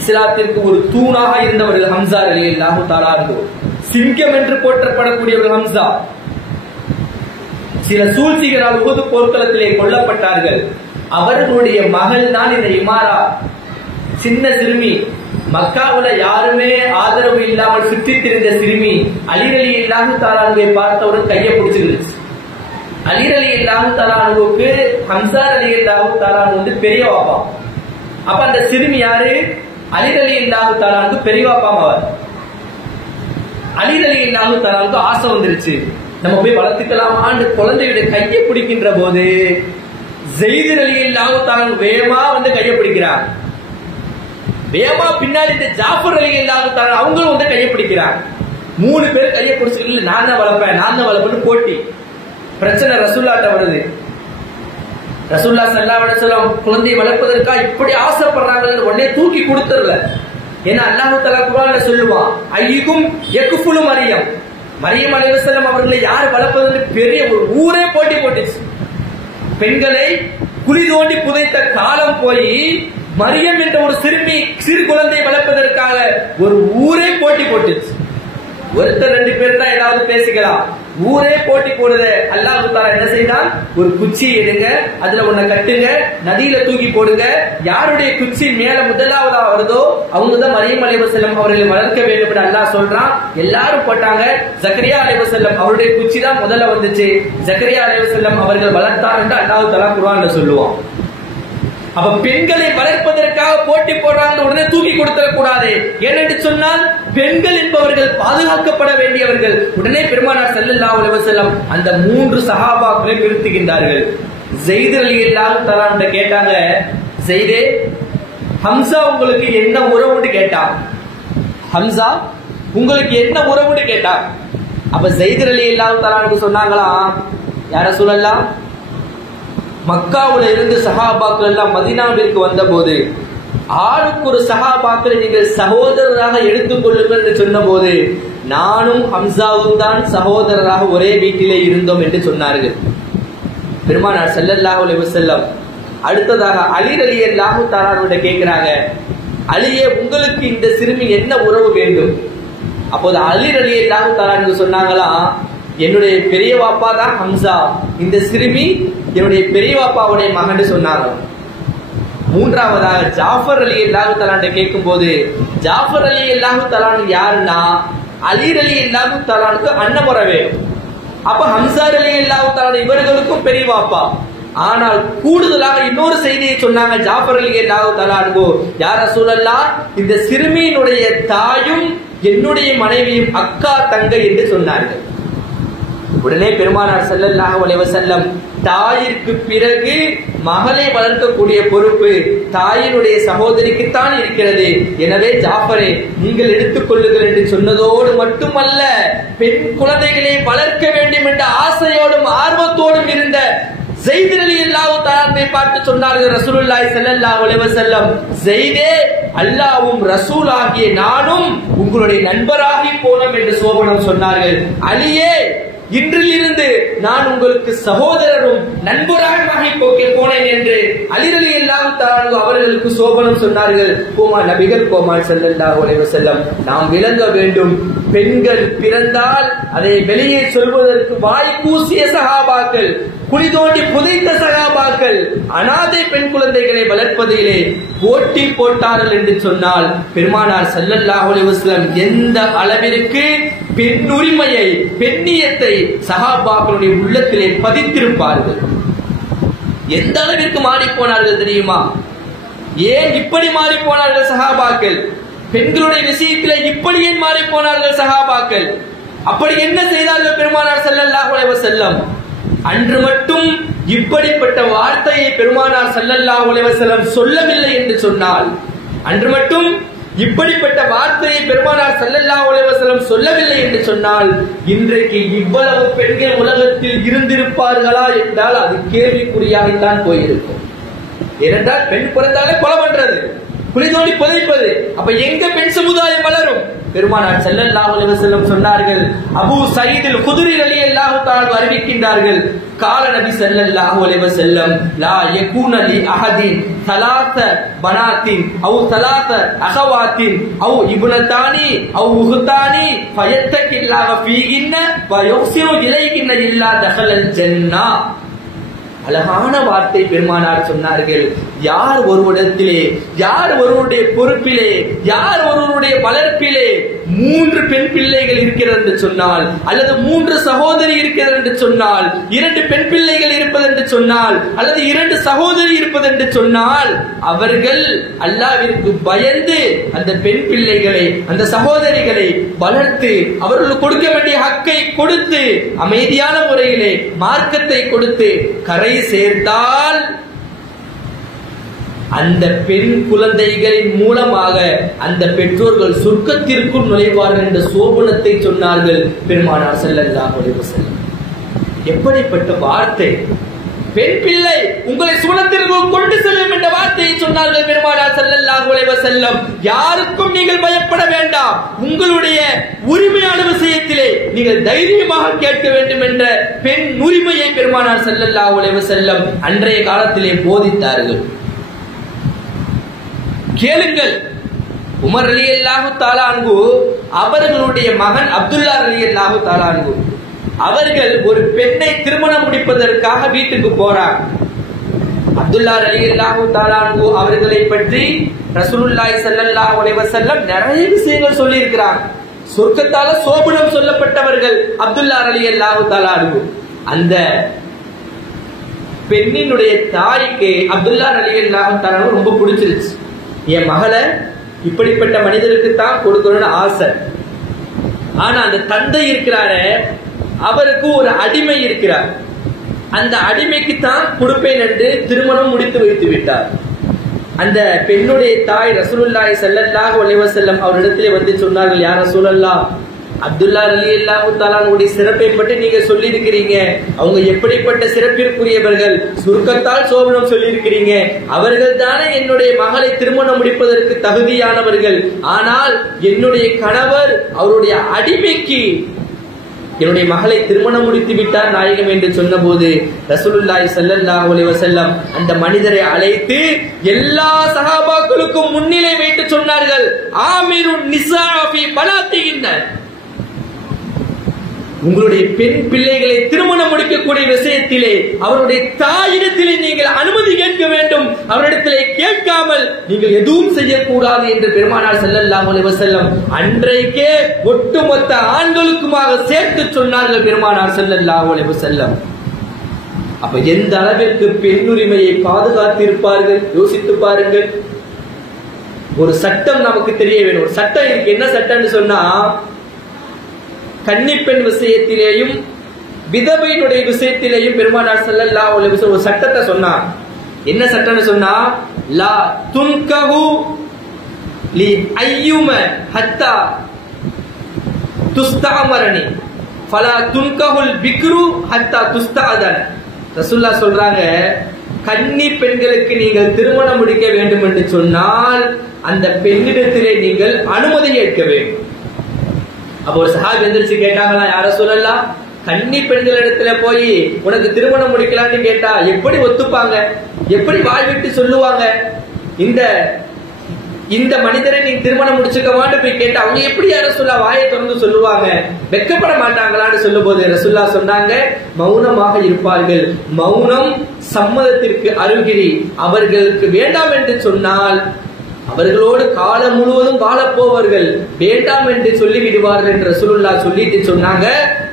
இஸ்லாத்திற்கு ஒரு தூணாக இருந்தவர்கள் ஹம்சா ரலியல்லாஹு தஆலா. சிங்கம் என்று போற்றப்படக்கூடிய ஒரு ஹம்சா சில சூழ்ச்சிகளால் உஹது போர்க்களத்திலே கொல்லப்பட்டார்கள். அவர்களுடைய மகள் தான் இந்த இமாரா, சின்ன சிறுமி. மக்காவுல யாருமே ஆதரவு இல்லாமல் சுற்றித் திரிந்த சிறுமி அலி ரலியல்லாஹு தஆலாவை பார்த்தவுடன் கையை பிடிச்சிருச்சு. அலி ரலியல்லாஹு தஆலாவுக்கு ஹம்சா ரலியல்லாஹு தஆலா வந்து பெரிய வாப்பா. அப்ப அந்த சிறுமி யாரு? அலி ரலியல்லாஹு தஆலாவுக்கு பெரிய வாப்பாம். அவர் அலி ரலியல்லாஹு தஆலாவுக்கு ஆசை வந்துருச்சு, நம்ம போய் வளர்த்துக்கலாமான்னு குழந்தையுடைய கையை பிடிக்கின்ற போது ஸைத் ரலியல்லாஹு தஆலா வேகமா வந்து கையை பிடிக்கிறார். வேகமா பின்னாடி இந்த ஜாஃபர் ரலியல்லாஹு தஆலா அவங்களும் வந்து கையை பிடிக்கிறார். 3 பேர் கையை பிடிச்சிட்டு நான் தான் வளர்ப்பேன்னு போட்டி பிரச்சனை ரசூலுல்லாஹ்ட்ட வருது. ரசூலுல்லாஹ் ஸல்லல்லாஹு அலைஹி வஸல்லம் குழந்தையை வளர்ப்பதற்காக இப்படி ஆசைப்படுறாங்கன்னு உடனே தூக்கி கொடுத்துடல. ஏன்னா அல்லாஹ் தஆலா குர்ஆன்ல சொல்லுவான், ஐயுக்கும் யக்ஃபுலு மரியம், மரியம் அலைஹிஸ்ஸலாம் அவர்களை யார் வளர்ப்பது பெரிய ஒரு ஊரே போட்டி போட்டுச்சு. பெண்களை குழி தோண்டி புதைத்த காலம் போய் மரியம் என்ற ஒரு சிறு குழந்தை வளர்ப்பதற்காக ஒரு ஊரே போட்டி போட்டுச்சு. ஒருத்தர் 2 பேர் தான் ஏதாவது பேசிக்கலாம், ஊரே போட்டி போடுது. அல்லாஹ் தஆலா என்ன செய்தான்? ஒரு குச்சி எடுங்க, அதுல ஒன்ன கட்டுங்க, நதியில தூக்கி போடுங்க. யாருடைய குச்சி மேல முதலாவதா வருதோ அவங்கதான் மரியம் அலைஹிஸ்ஸலாம் அவர்களை வளர்க்க வேண்டும் என்று அல்லாஹ் சொல்றான். எல்லாரும் போட்டாங்க. ஜக்கரியா அலைஹிஸ்ஸலாம் அவருடைய குச்சி தான் முதல்ல வந்துச்சு. ஜக்கரியா அலைஹிஸ்ஸலாம் அவர்கள் வளர்த்தார் என்று அல்லாஹ் தஆலா குர்ஆன்ல சொல்லுவான். அப்ப பெண்களை வளர்ப்பதற்காக போட்டி போடுறாங்க, உடனே தூக்கி கொடுத்துடக்கூடாது. ஏனென்று சொன்னால் பெண்கள் என்பவர்கள் பாதுகாக்கப்பட வேண்டியவர்கள். உடனே பெருமானார் ஸல்லல்லாஹு அலைஹி வஸல்லம் அந்த 3 சஹாபாக்களை நிறுத்துகின்றார்கள். ஸைத் ரலியல்லாஹு தஆலா கேட்டாங்க, ஸைதே, ஹம்சா உங்களுக்கு என்ன உறவுன்னு கேட்டான். ஹம்சா உங்களுக்கு என்ன உறவுன்னு கேட்டான். அப்ப ஸைத் ரலியல்லாஹு தஆலா சொன்னாங்களா, யா ரசூலல்லாஹ், மக்காவுல இருந்து சஹாபாக்கள் எல்லாம் மதீனாவிற்கு வந்த போது ஆளுக்கு ஒரு சஹாபாக்களை நீங்கள் சகோதரராக எடுத்துக் கொள்ளுங்கள் என்று சொன்ன போது நானும் ஹம்சாவும் தான் சகோதரராக ஒரே வீட்டிலே இருந்தோம் என்று சொன்னார்கள் பெருமானார் ஸல்லல்லாஹு அலைஹி வஸல்லம். அடுத்ததாக அலி ரலியல்லாஹு தஆலா கேட்கிறாங்க, அலியே, உங்களுக்கு இந்த சிறுமி என்ன உறவு வேண்டும்? அப்போது அலி ரலியல்லாஹு தஆலா சொன்னாங்களா, என்னுடைய பெரிய வாப்பா தான் ஹம்சா, இந்த சிறுமி என்னுடைய பெரிய வாப்பாவுடைய மகன் சொன்னாங்க. மூன்றாவதாக ஜாஃபர் ரலியல்லாஹு தஆலா கேட்கும் போது ஜாஃபர் ரலியல்லாஹு தஆலா யாருன்னா அலி ரலியல்லாஹு தஆலாவுக்கு அண்ணமுறை வேணும். அப்ப ஹம்சா ரலியல்லாஹு தஆலா இவர்களுக்கும் பெரிய வாப்பா. ஆனால் கூடுதலாக இன்னொரு செய்தியை சொன்னாங்க ஜாஃபர் ரலியல்லாஹு தஆலா, யா ரசூலல்லாஹ், இந்த சிறுமியினுடைய தாயும் என்னுடைய மனைவியும் அக்கா தங்கை என்று சொன்னார்கள். உடனே பெருமானார் ஸல்லல்லாஹு அலைஹி வஸல்லம் தாயிற்கு பிறகு மகளை வளர்க்கக்கூடிய பொறுப்பு தாயினுடைய சகோதரிக்குத்தான் இருக்கிறது. எனவே ஜாஃபரே நீங்கள் எடுத்துக் கொள்ளுங்கள் என்று சொன்னதோடு மட்டுமல்ல, பெண் குழந்தைகளை வளர்க்க வேண்டும் என்ற ஆசையோடும் ஆர்வத்தோடும் இருந்த ஸைத் ரலியல்லாஹு தஆலாவை பார்த்து சொன்னார்கள் ரசூலுல்லாஹி ஸல்லல்லாஹு அலைஹி வஸல்லம், ஸைதே, அல்லாஹ்வும் ரசூலாகிய நானும் உங்களுடைய நண்பராகி போனோம் என்று சோபனம் சொன்னார்கள். அலியே, இன்றிலிருந்து நான் உங்களுக்கு சகோதரரும் நண்பராக போனேன் என்று அலி ரலியல்லாஹு தஆலா அவர்களுக்கு சோபனம் சொன்னார்கள். கோமா நபிகள் கோமான் ஸல்லல்லாஹு அலைஹி வஸல்லம், நாம் விளங்க வேண்டும், பெண்கள் பிறந்தால் அதை வெளியே சொல்வதற்கு வாய் கூசிய சஹாபாக்கள், குழி தோண்டி புதைத்த சகாபாக்கள் அனாதை பெண் குழந்தைகளை வளர்ப்பதிலே போட்டி போட்டார்கள் என்று சொன்னால் பெருமானார் ஸல்லல்லாஹு அலைஹி வஸல்லம் எந்த அளவிற்கு பெண் உரிமையை, பெண்ணியத்தை சகாபாக்களுடைய உள்ளத்திலே பதித்திருப்பார்கள். எந்த அளவிற்கு மாறி போனார்கள் தெரியுமா? ஏன் இப்படி மாறி போனார்கள் சகாபாக்கள்? பெண்களுடைய விஷயத்திலே இப்படி ஏன் மாறி போனார்கள் சகாபாக்கள்? அப்படி என்ன செய்தார்கள் பெருமானார் ஸல்லல்லாஹு அலைஹி வஸல்லம்? அன்று மட்டும் இப்படிப்பட்ட வார்த்தையை பெருமானார் ஸல்லல்லாஹு அலைஹி வஸல்லம் சொல்லவில்லை என்று சொன்னால், அன்று மட்டும் இப்படிப்பட்ட வார்த்தையை பெருமானார் ஸல்லல்லாஹு அலைஹி வஸல்லம் சொல்லவில்லை என்று சொன்னால், இன்றைக்கு இவ்வளவு பெண்கள் உலகத்தில் இருந்திருப்பார்களா என்றால் அது கேள்விக்குறியாகத்தான் போயிருக்கும். ஏனென்றால் பெண் பிறந்தாலே கொலை பண்றது, குழி தோண்டி புதைப்பது, அப்ப எங்க பெண் சமுதாயம் வளரும்? பெருமானார் ஸல்லல்லாஹு அலைஹி வஸல்லம் சொன்னார்கள். அபூ சயீத் அல்-குத்ரி ரலியல்லாஹு தஆலா அறிவிக்கின்றார்கள், கால நபி ஸல்லல்லாஹு அலைஹி வஸல்லம், லா யகூன லி அஹதின் ثلاث بنات او ثلاث اخوات او ابنتان او اختان فيتق الله فيهن ويحسن اليهن الا دخل الجنه. அழகான வார்த்தை பெருமானார் சொன்னார்கள். யார் ஒருவரிடத்திலே, யார் ஒருவருடைய பொறுப்பிலே, யார் ஒருவருடைய வளர்ப்பிலே 3 பெண் பிள்ளைகள் இருக்கிறது என்று சொன்னால், அல்லது 3 சகோதரி இருக்கிறது என்று சொன்னால், 2 பெண் பிள்ளைகள் இருப்பது என்று சொன்னால், அல்லது 2 சகோதரி இருப்பது என்று சொன்னால், அவர்கள் அல்லாஹ்விற்கு பயந்து அந்த பெண் பிள்ளைகளை, அந்த சகோதரிகளை வளர்த்து அவர்களுக்கு கொடுக்க வேண்டிய ஹக்கை கொடுத்து அமைதியான முறையிலே மார்க்கத்தை கொடுத்து கரை சேர்த்தால் அந்த பெண் குழந்தைகளின் மூலமாக அந்த பெற்றோர்கள் சொர்க்கத்திற்குள் நுழைவார்கள் என்ற சோபனத்தை சொன்னார்கள் பெருமானார் ஸல்லல்லாஹு அலைஹி வஸல்லம். எப்படிப்பட்ட வார்த்தை! பெண் பிள்ளை உங்களை சுவனத்திற்கு கொண்டு செல்லும் என்ற வார்த்தையை சொன்னார்கள் பெருமானார் ஸல்லல்லாஹு அலைஹி வஸல்லம். யாருக்கும் நீங்கள் பயப்பட வேண்டாம், உங்களுடைய உரிமையான விஷயத்திலே நீங்கள் தைரியமாக கேட்க வேண்டும் என்ற பெண் உரிமையை பெருமானார் ஸல்லல்லாஹு அலைஹி வஸல்லம் அன்றைய காலத்திலே போதித்தார்கள். கேளுங்கள், உமர் ரலியல்லாஹு தஆலா அன்ஹு அவர்களுடைய மகன் அப்துல்லா ரலியல்லாஹு தஆலா அன்ஹு அவர்கள் ஒரு பெண்ணை திருமணம் முடிப்பதற்காக வீட்டுக்கு போறார். அப்துல்லா ரலியல்லாஹு தஆலா அன்ஹு அவர்களை பற்றி ரசூலுல்லாஹி ஸல்லல்லாஹு அலைஹி வஸல்லம் நிறைய விஷயங்கள் சொல்லி இருக்கிறார். சொர்க்கத்தால சோபனம் சொல்லப்பட்டவர்கள் அப்துல்லா ரலியல்லாஹு தஆலா அன்ஹு. அந்த பெண்ணினுடைய தாய்க்கு அப்துல்லா ரலியல்லாஹு தஆலா ரொம்ப பிடிச்சிருச்சு. என் மகளை இப்படிப்பட்ட மனிதருக்கு தான் கொடுக்கணும்னு ஆசை. ஆனா அந்த தந்தை இருக்கிறாரு, அவருக்கு ஒரு அடிமை இருக்கிறார், அந்த அடிமைக்கு தான் கொடுப்பேன் என்று திருமணம் முடித்து வைத்து விட்டார். அந்த பெண்ணுடைய தாய் ரசூலுல்லாஹி ஸல்லல்லாஹு அலைஹி வஸல்லம் அவரிடத்திலே வந்து சொன்னார்கள், யா ரசூலல்லாஹ், அப்துல்லா ரலியல்லாஹு தஆலாவுடைய சிறப்பை பற்றி நீங்க சொல்லி இருக்கிறீங்க, அவங்க எப்படிப்பட்ட சிறப்பிற்குரியவர்கள், சுருக்கத்தால் சோபனம் சொல்லி இருக்கிறீங்க, அவர்கள் தானே என்னுடைய மகளை திருமணம் முடிப்பதற்கு தகுதியானவர்கள். ஆனால் என்னுடைய கணவர் அவருடைய அடிமைக்கு என்னுடைய மகளை திருமணம் முடித்து விட்டார் நாயகம் என்று சொன்ன போது ரசூலுல்லாஹி ஸல்லல்லாஹு அலைஹி வஸல்லம் அந்த மனிதரை அழைத்து எல்லா சஹாபாக்களுக்கும் முன்னிலை வைத்து சொன்னார்கள், ஆமிருன் நிஸா ஃபீ பலாத்திஹின்ன, உங்களுடைய பெண் பிள்ளைகளை திருமணம் முடிக்கக்கூடிய விஷயத்திலே அவருடைய தாயிடத்திலே நீங்கள் அனுமதி கேட்க வேண்டும், அவரிடத்திலே கேட்காமல் நீங்கள் எதுவும் செய்யக்கூடாது என்று பெருமானார் ஸல்லல்லாஹு அலைஹி வஸல்லம் அன்றைக்கே ஒட்டுமொத்த ஆண்களுக்குமாக சேர்த்து சொன்னார்கள் பெருமானார் ஸல்லல்லாஹு அலைஹி வஸல்லம். அப்ப எந்த அளவிற்கு பெண்ணுரிமையை பாதுகாத்து இருப்பார்கள் யோசித்து பாருங்கள். ஒரு சட்டம் நமக்கு தெரிய வேண்டும். ஒரு சட்டம் இருக்கு. என்ன சட்டம்னு சொன்னா, கன்னிப்பெண் விஷயத்திலேயும் விதவையினுடைய விஷயத்திலேயும் பெருமானார் ஸல்லல்லாஹு அலைஹி வஸல்லம் ஒரு சட்டத்தை சொன்னார். என்ன சட்டம்னு சொன்னா, லா துன்கஹு லி அய்யும ஹத்தா துஸ்தஅமரனி ஃபலா துன்கஹுல் பிக்ரு ஹத்தா துஸ்தஅதன். ரசூலுல்லாஹ் சொல்றாங்க, கன்னி பெண்களுக்கு நீங்கள் திருமணம் முடிக்க வேண்டும் என்று சொன்னால் அந்த பெண்ணிடத்திலே நீங்கள் அனுமதி கேட்க வேண்டும். அப்ப ஒரு சஹாபி எந்திரிச்சு கேட்டாங்களா, யார சொல்லலாம், கன்னி பெண்களிடத்துல போய் உனக்கு திருமணம் முடிக்கலான்னு கேட்டா எப்படி ஒத்துப்பாங்க, எப்படி வாழ்விட்டு சொல்லுவாங்க, இந்த மனிதரை நீங்க திருமணம் முடிச்சுக்கவான்னு போய் கேட்டா அவங்க எப்படி யார சொல்ல வாயை திறந்து சொல்லுவாங்க, வெக்கப்பட மாட்டாங்களான்னு சொல்லும் போது ரசூலுல்லாஹ் சொன்னாங்க, மௌனமாக இருப்பார்கள். மௌனம் சம்மதத்திற்கு அருகிரி. அவர்களுக்கு வேண்டாம் என்று சொன்னால் அவர்களோடு காலம் முழுவதும் வாழப்போவர்கள், வேண்டாம் என்று சொல்லி விடுவார்கள் என்று ரசூலுல்லாஹ் சொல்லிட்டு சொன்னாங்க,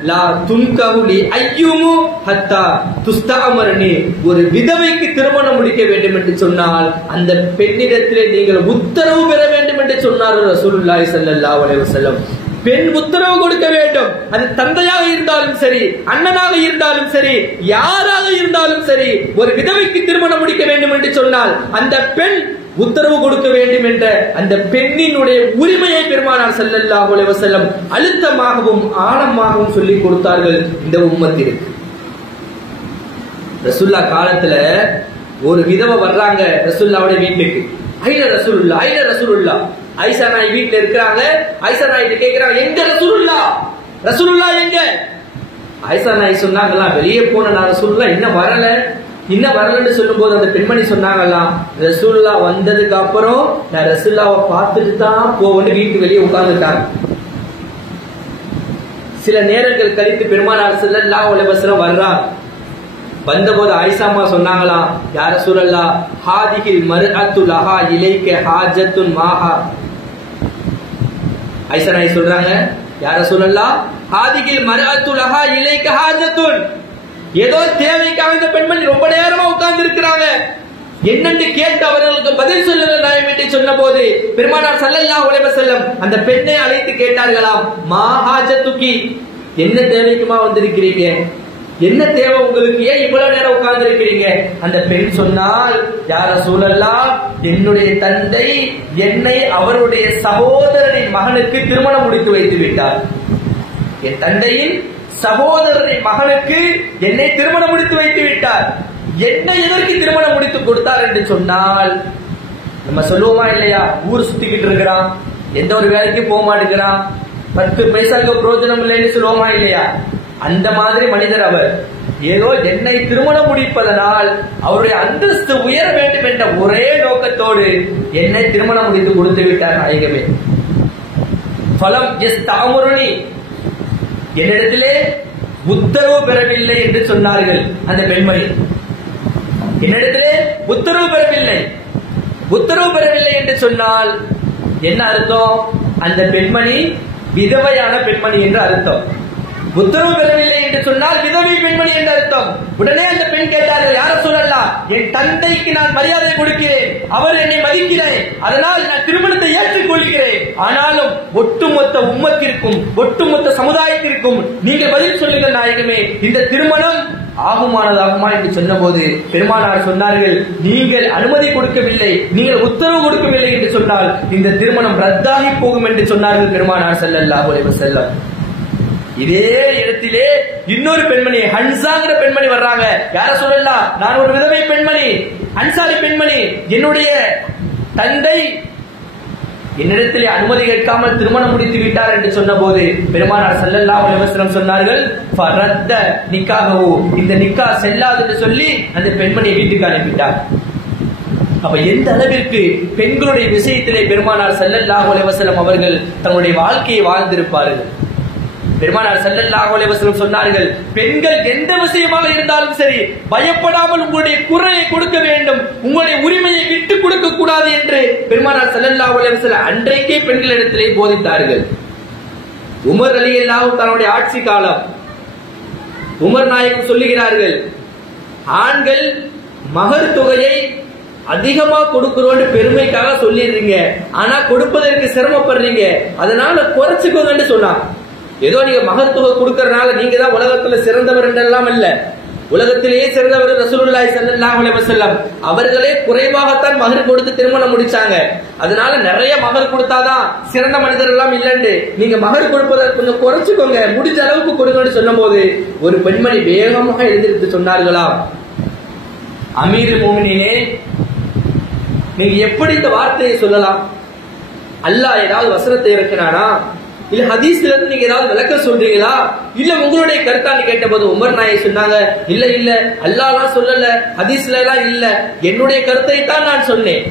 லா துன்கஹுலி அய்யுமு ஹத்தா துஸ்தஅமரனி. ஒரு விதவைக்கு திருமணம் முடிக்க வேண்டும் என்று சொன்னால் அந்த பெண்ணிடத்திலே நீங்கள் உத்தரவு பெற வேண்டும் என்று சொன்னார் ரசூலுல்லாஹி ஸல்லல்லாஹு அலைஹி வஸல்லம். பெண் உத்தரவு கொடுக்க வேண்டும். அது தந்தையாக இருந்தாலும் சரி, அண்ணனாக இருந்தாலும் சரி, யாராக இருந்தாலும் சரி, ஒரு விதவைக்கு திருமணம் முடிக்க வேண்டும் என்று சொன்னால் அந்த பெண் உத்தரவு கொடுக்க வேண்டும் என்ற அந்த பெண்ணினுடைய உரிமையை பெருமானார் ஸல்லல்லாஹு அலைஹி வஸல்லம் அழுத்தமாகவும் ஆழமாகவும் சொல்லிக் கொடுத்தார்கள் இந்த உம்மத்திற்கு. ரசூலுல்லாஹ் காலத்துல ஒரு விதவை வர்றாங்க ரசூலுல்லாஹ்வுடைய வீட்டுக்கு. ஐல ரசூலுல்லாஹ் ஐஷா நாய் வீட்டுல இருக்கிறாங்க. ஐஷா நாய் கேக்குறாங்க, எங்க ரசூலுல்லாஹ், ரசூலுல்லாஹ் எங்க? ஐஷா நாய் சொன்னாங்களா, வெளியே போன நான் ரசூலுல்லாஹ் இன்னும் வரலன்னு சொல்லும் போது அந்த பெண்மணி சொன்னாங்களாம், ரசூலுல்லாஹ் வந்ததுக்கு அப்புறம் நான் ரசூலுல்லாஹ்வை பார்த்துட்டு தான் போவேன்னு வீட்டு வெளியே உட்கார்ந்துட்டாங்க. சில நேரங்கள் கழித்து பெருமானார் ஸல்லல்லாஹு அலைஹி வஸல்லம் வர்றாங்க. வந்தபோது ஆயிஷாமா சொன்னாங்களாம், யா ரசூலல்லாஹ், ஹாதிஹில் மர்அத்து லஹா இலைக ஹாஜத்துன் மாஹா. ஆயிஷா நாய் சொல்றாங்க, யா ரசூலல்லாஹ், ஹாதிஹில் மர்அத்து லஹா இலைக ஹாஜத்துன். ஏதோ தேவைக்காக இந்த பெண்மணி ரொம்ப நேரமா உட்கார்ந்து இருக்கிறாங்க, என்னென்று கேட்டு அவர்களுக்கு பதில் சொல்லுங்கள் நாயம் என்று சொன்ன போது பெருமானார் ஸல்லல்லாஹு அலைஹி வஸல்லம் அந்த பெண்ணை அழைத்து கேட்டார்களாம், மா ஹாஜத்துகி, என்ன தேவைக்குமா வந்திருக்கிறீங்க, என்ன தேவை உங்களுக்கு, ஏன் இவ்வளவு நேரம் உட்கார்ந்து இருக்கிறீங்க? அந்த பெண் சொன்னால், யா ரசூலல்லாஹ், என்னுடைய தந்தை என்னை அவருடைய சகோதரனின் மகனுக்கு திருமணம் முடித்து வைத்து விட்டார். என் தந்தையின் சகோதரனின் மகனுக்கு என்னை திருமணம் முடித்து வைத்து விட்டார். என்ன எதற்கு திருமணம் முடித்து கொடுத்தார் என்று சொன்னால், நம்ம சொல்லுவோமா இல்லையா, ஊர் சுத்திக்கிட்டு இருக்கிறான், எந்த ஒரு வேலைக்கு போக மாட்டேங்கிறான், 10 பைசாக்கு பிரயோஜனம் இல்லைன்னு சொல்லுவோமா இல்லையா, அந்த மாதிரி மனிதர் அவர். ஏதோ என்னை திருமணம் முடிப்பதனால் அவருடைய அந்தஸ்து உயர வேண்டும் என்ற ஒரே நோக்கத்தோடு என்னை திருமணம் முடித்து கொடுத்து விட்டார் நாயகமே. ஃபலம் யஸ்தஅமுருனி, என்னிடத்திலே உத்தரவு பெறவில்லை என்று சொன்னார்கள் அந்த பெண்மணி. என்னிடத்திலே உத்தரவு பெறவில்லை என்று சொன்னால் என்ன அர்த்தம்? அந்த பெண்மணி விதவையான பெண்மணி என்று அர்த்தம். உத்தரவு பெறவில்லை என்று சொன்னால் விதவை பெண்மணி என்று அர்த்தம். உடனே அந்த பெண் கேட்டார்கள், யார சொல்லலாம், என் தந்தைக்கு நான் மரியாதை கொடுக்கிறேன், அவர் என்னை மதிக்கிறேன், அதனால் நான் திருமணத்தை ஏற்றுக் கொள்கிறேன். ஆனாலும் ஒட்டுமொத்த உம்மத்திற்கும் ஒட்டுமொத்த சமுதாயத்திற்கும் நீங்கள் பதில் சொல்லுங்கள் நாயகமே, இந்த திருமணம் ஆகுமானதாகுமா என்று சொன்ன போது பெருமானார் சொன்னார்கள், நீங்கள் அனுமதி கொடுக்கவில்லை, நீங்கள் உத்தரவு கொடுக்கவில்லை என்று சொன்னால் இந்த திருமணம் ரத்தாகி போகும் என்று சொன்னார்கள் பெருமானார் ஸல்லல்லாஹு அலைஹி வஸல்லம். இதே இடத்திலே இன்னொரு பெண்மணி, ஹன்சாங்கிற பெண்மணி வர்றாங்க. யார சொல்லலாம், நான் ஒரு விதவை பெண்மணி, அன்சாரி பெண்மணி, என்னுடைய தந்தை என்னிடத்திலே அனுமதி கேட்காமல் திருமணம் முடித்து விட்டார் என்று சொன்ன போது பெருமானார் ஸல்லல்லாஹு அலைஹி வஸல்லம் சொன்னார்கள், ஃபரத்த நிக்காஹு, இந்த நிக்கா செல்லாது என்று சொல்லி அந்த பெண்மணியை வீட்டுக்கு அனுப்பிட்டார். அப்ப எந்த அளவிற்கு பெண்களுடைய விஷயத்திலே பெருமானார் ஸல்லல்லாஹு அலைஹி வஸல்லம் அவர்கள் தங்களுடைய வாழ்க்கையை வாழ்ந்திருப்பார்கள். பெருமானார் ஸல்லல்லாஹு அலைஹி வஸல்லம் சொன்னார்கள், பெண்கள் எந்த விஷயமாக இருந்தாலும் சரி பயப்படாமல் உங்களுடைய குறையை கொடுக்க வேண்டும், உங்களுடைய உரிமையை விட்டுக் கொடுக்க கூடாது என்று பெருமானார் ஸல்லல்லாஹு அலைஹி வஸல்லம் அன்றைக்கே பெண்களிடத்திலே போதித்தார்கள். உமர் ரலியல்லாஹு தன்னுடைய ஆட்சி காலம், உமர் நாயகம் சொல்லுகிறார்கள், ஆண்கள் மகர் தொகையை அதிகமா கொடுக்கிறோன்னு பெருமைக்காக சொல்லிடுறீங்க, ஆனா கொடுப்பதற்கு சிரமப்படுறீங்க, அதனால குறைச்சுக்கோங்கன்னு சொன்னாங்க. ஏதோ நீங்க மகர் தொகை கொடுக்கறதுனால நீங்க தான் உலகத்துல சிறந்தவர் என்றெல்லாம் இல்ல. உலகத்திலேயே சிறந்தவர் ரசூலுல்லாஹி ஸல்லல்லாஹு அலைஹி வஸல்லம். அவர்களே குறைவாகத்தான் மகர் கொடுத்து திருமணம் முடிச்சாங்க. அதனால நிறைய மகர் கொடுத்தாதான் சிறந்த மனிதர் எல்லாம் இல்லன்னு நீங்க மகர் கொடுப்பதை கொஞ்சம் குறைச்சுக்கோங்க, முடிஞ்ச அளவுக்கு கொடுங்கன்னு சொன்ன போது ஒரு பெண்மணி வேகமாக எழுந்திருந்து சொன்னார்களா, அமீர் மோமினே, நீங்க எப்படி இந்த வார்த்தையை சொல்லலாம்? அல்லாஹ் ஏதாவது வசனத்தை இறக்கினானா? இல்ல ஹதீஸ்ல இருந்து நீங்க ஏதாவது விளக்கம் சொல்றீங்களா? இல்ல உங்களுடைய கருத்தான்னு கேட்ட போது உமர் நாயகம் சொன்னாங்க, இல்ல அல்லாஹ்லாம் சொல்லல, ஹதீஸ்ல எல்லாம் இல்ல, என்னுடைய கருத்தை தான் நான் சொன்னேன்.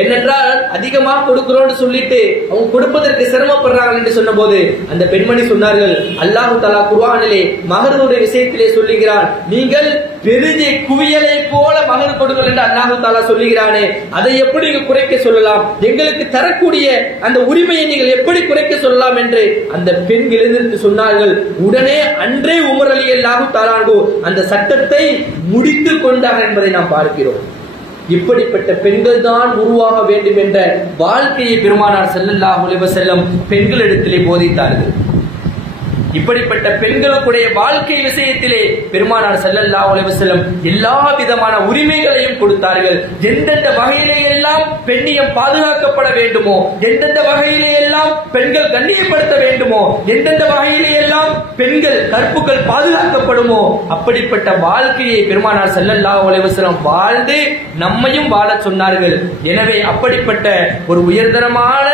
என்னென்றால் அதிகமாக கொடுக்கிறோம்னு சொல்லிட்டு அவங்க கொடுப்பதற்கு சிரமப்படுறாங்க என்று சொன்ன போது அந்த பெண்மணி சொன்னார்கள், அல்லாஹ் தஆலா குர்ஆனிலே மஹருடைய விஷயத்திலே சொல்லுகிறான், நீங்கள் பெரிய குவியலை போல மகர் கொடுங்கள் என்று அல்லாஹ் தஆலா சொல்லுகிறானே, அதை எப்படி நீங்க குறைக்க சொல்லலாம்? எங்களுக்கு தரக்கூடிய அந்த உரிமையை நீங்கள் எப்படி குறைக்க சொல்லலாம் என்று அந்த பெண் எழுந்திருந்து சொன்னார்கள். உடனே அன்றே உமர் ரலியல்லாஹு தஆலா அந்த சட்டத்தை முடித்து கொண்டார் என்பதை நாம் பார்க்கிறோம். இப்படிப்பட்ட பெண்கள் தான் உருவாக வேண்டும் என்ற வாழ்க்கையை பெருமானார் ஸல்லல்லாஹு அலைஹி வஸல்லம் பெண்களிடத்திலே போதித்தார்கள். இப்படிப்பட்ட பெண்களுடைய வாழ்க்கை விஷயத்திலே பெருமானார் ஸல்லல்லாஹு அலைஹி வஸல்லம் எல்லா விதமான உரிமைகளையும் கொடுத்தார்கள். எந்தெந்த வகையிலே எல்லாம் பெண்ணியம் பாதுகாக்கப்பட வேண்டுமோ, எந்தெந்த வகையிலே எல்லாம் பெண்கள் கண்ணியப்படுத்த வேண்டுமோ, எந்தெந்த வகையிலே எல்லாம் பெண்கள் கற்புகள் பாதுகாக்கப்படுமோ அப்படிப்பட்ட வாழ்க்கையை பெருமானார் ஸல்லல்லாஹு அலைஹி வஸல்லம் வாழ்ந்து நம்மையும் வாழ சொன்னார்கள். எனவே அப்படிப்பட்ட ஒரு உயர்தரமான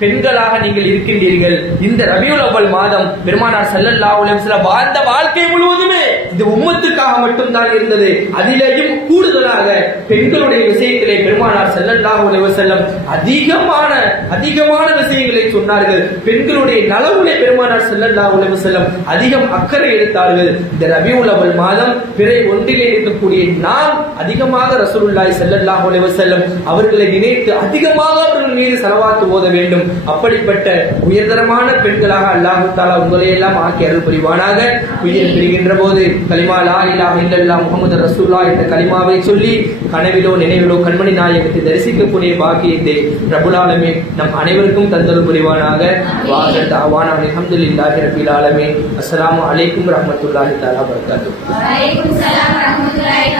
பெண்களாக நீங்கள் இருக்கின்றீர்கள். இந்த ரபியுல் அவ்வல் மாதம் பெருமானார் ஸல்லல்லாஹு அலைஹி வஸல்லம் வாழ்ந்த வாழ்க்கை முழுவதுமே இந்த உம்மத்துக்காக மட்டும்தான் இருந்தது. அதிலேயும் கூடுதலாக பெண்களுடைய விஷயத்திலே பெருமானார் ஸல்லல்லாஹு அலைஹி வஸல்லம் அதிகமான விஷயங்களை சொன்னார்கள். பெண்களுடைய நலவுகளை பெருமானார் ஸல்லல்லாஹு அலைஹி வஸல்லம் அதிகம் அக்கறை எடுத்தார்கள். இந்த ரபியுல் அவ்வல் மாதம் பிறை ஒன்றிலே இருக்கக்கூடிய நாம் அதிகமாக ரசூலுல்லாஹி ஸல்லல்லாஹு அலைஹி வஸல்லம் அவர்களை நினைத்து அதிகமாக அவர்கள் மீது ஸலவாத் ஓத வேண்டும். அப்படிப்பட்ட உயர்தரமான பெண்களாக அல்லாஹ் தஆலா உங்களை எல்லாம் ஆக்கி அருள் புரிவானாக. உயிர் பிரிகின்ற போது கலிமா லா இலாஹ இல்லல்லாஹ் முஹம்மது ரசூலுல்லாஹ் என்ற கலிமாவை சொல்லி கனவிலோ நினைவிலோ கண்மணி நாயகத்தை தரிசிக்கக்கூடிய பாக்கியத்தை ரப்புல் ஆலமீன் நம் அனைவருக்கும் தந்தருள் புரிவானாக. வாஹர் தஅவானா அல்ஹம்துலில்லாஹி ரப்பில் ஆலமீன். அஸ்ஸலாமு அலைக்கும் வரஹ்மத்துல்லாஹி தஆலா வபரகாத்துஹு. வலைக்கும் ஸலாம் வரஹ்மத்துல்லாஹி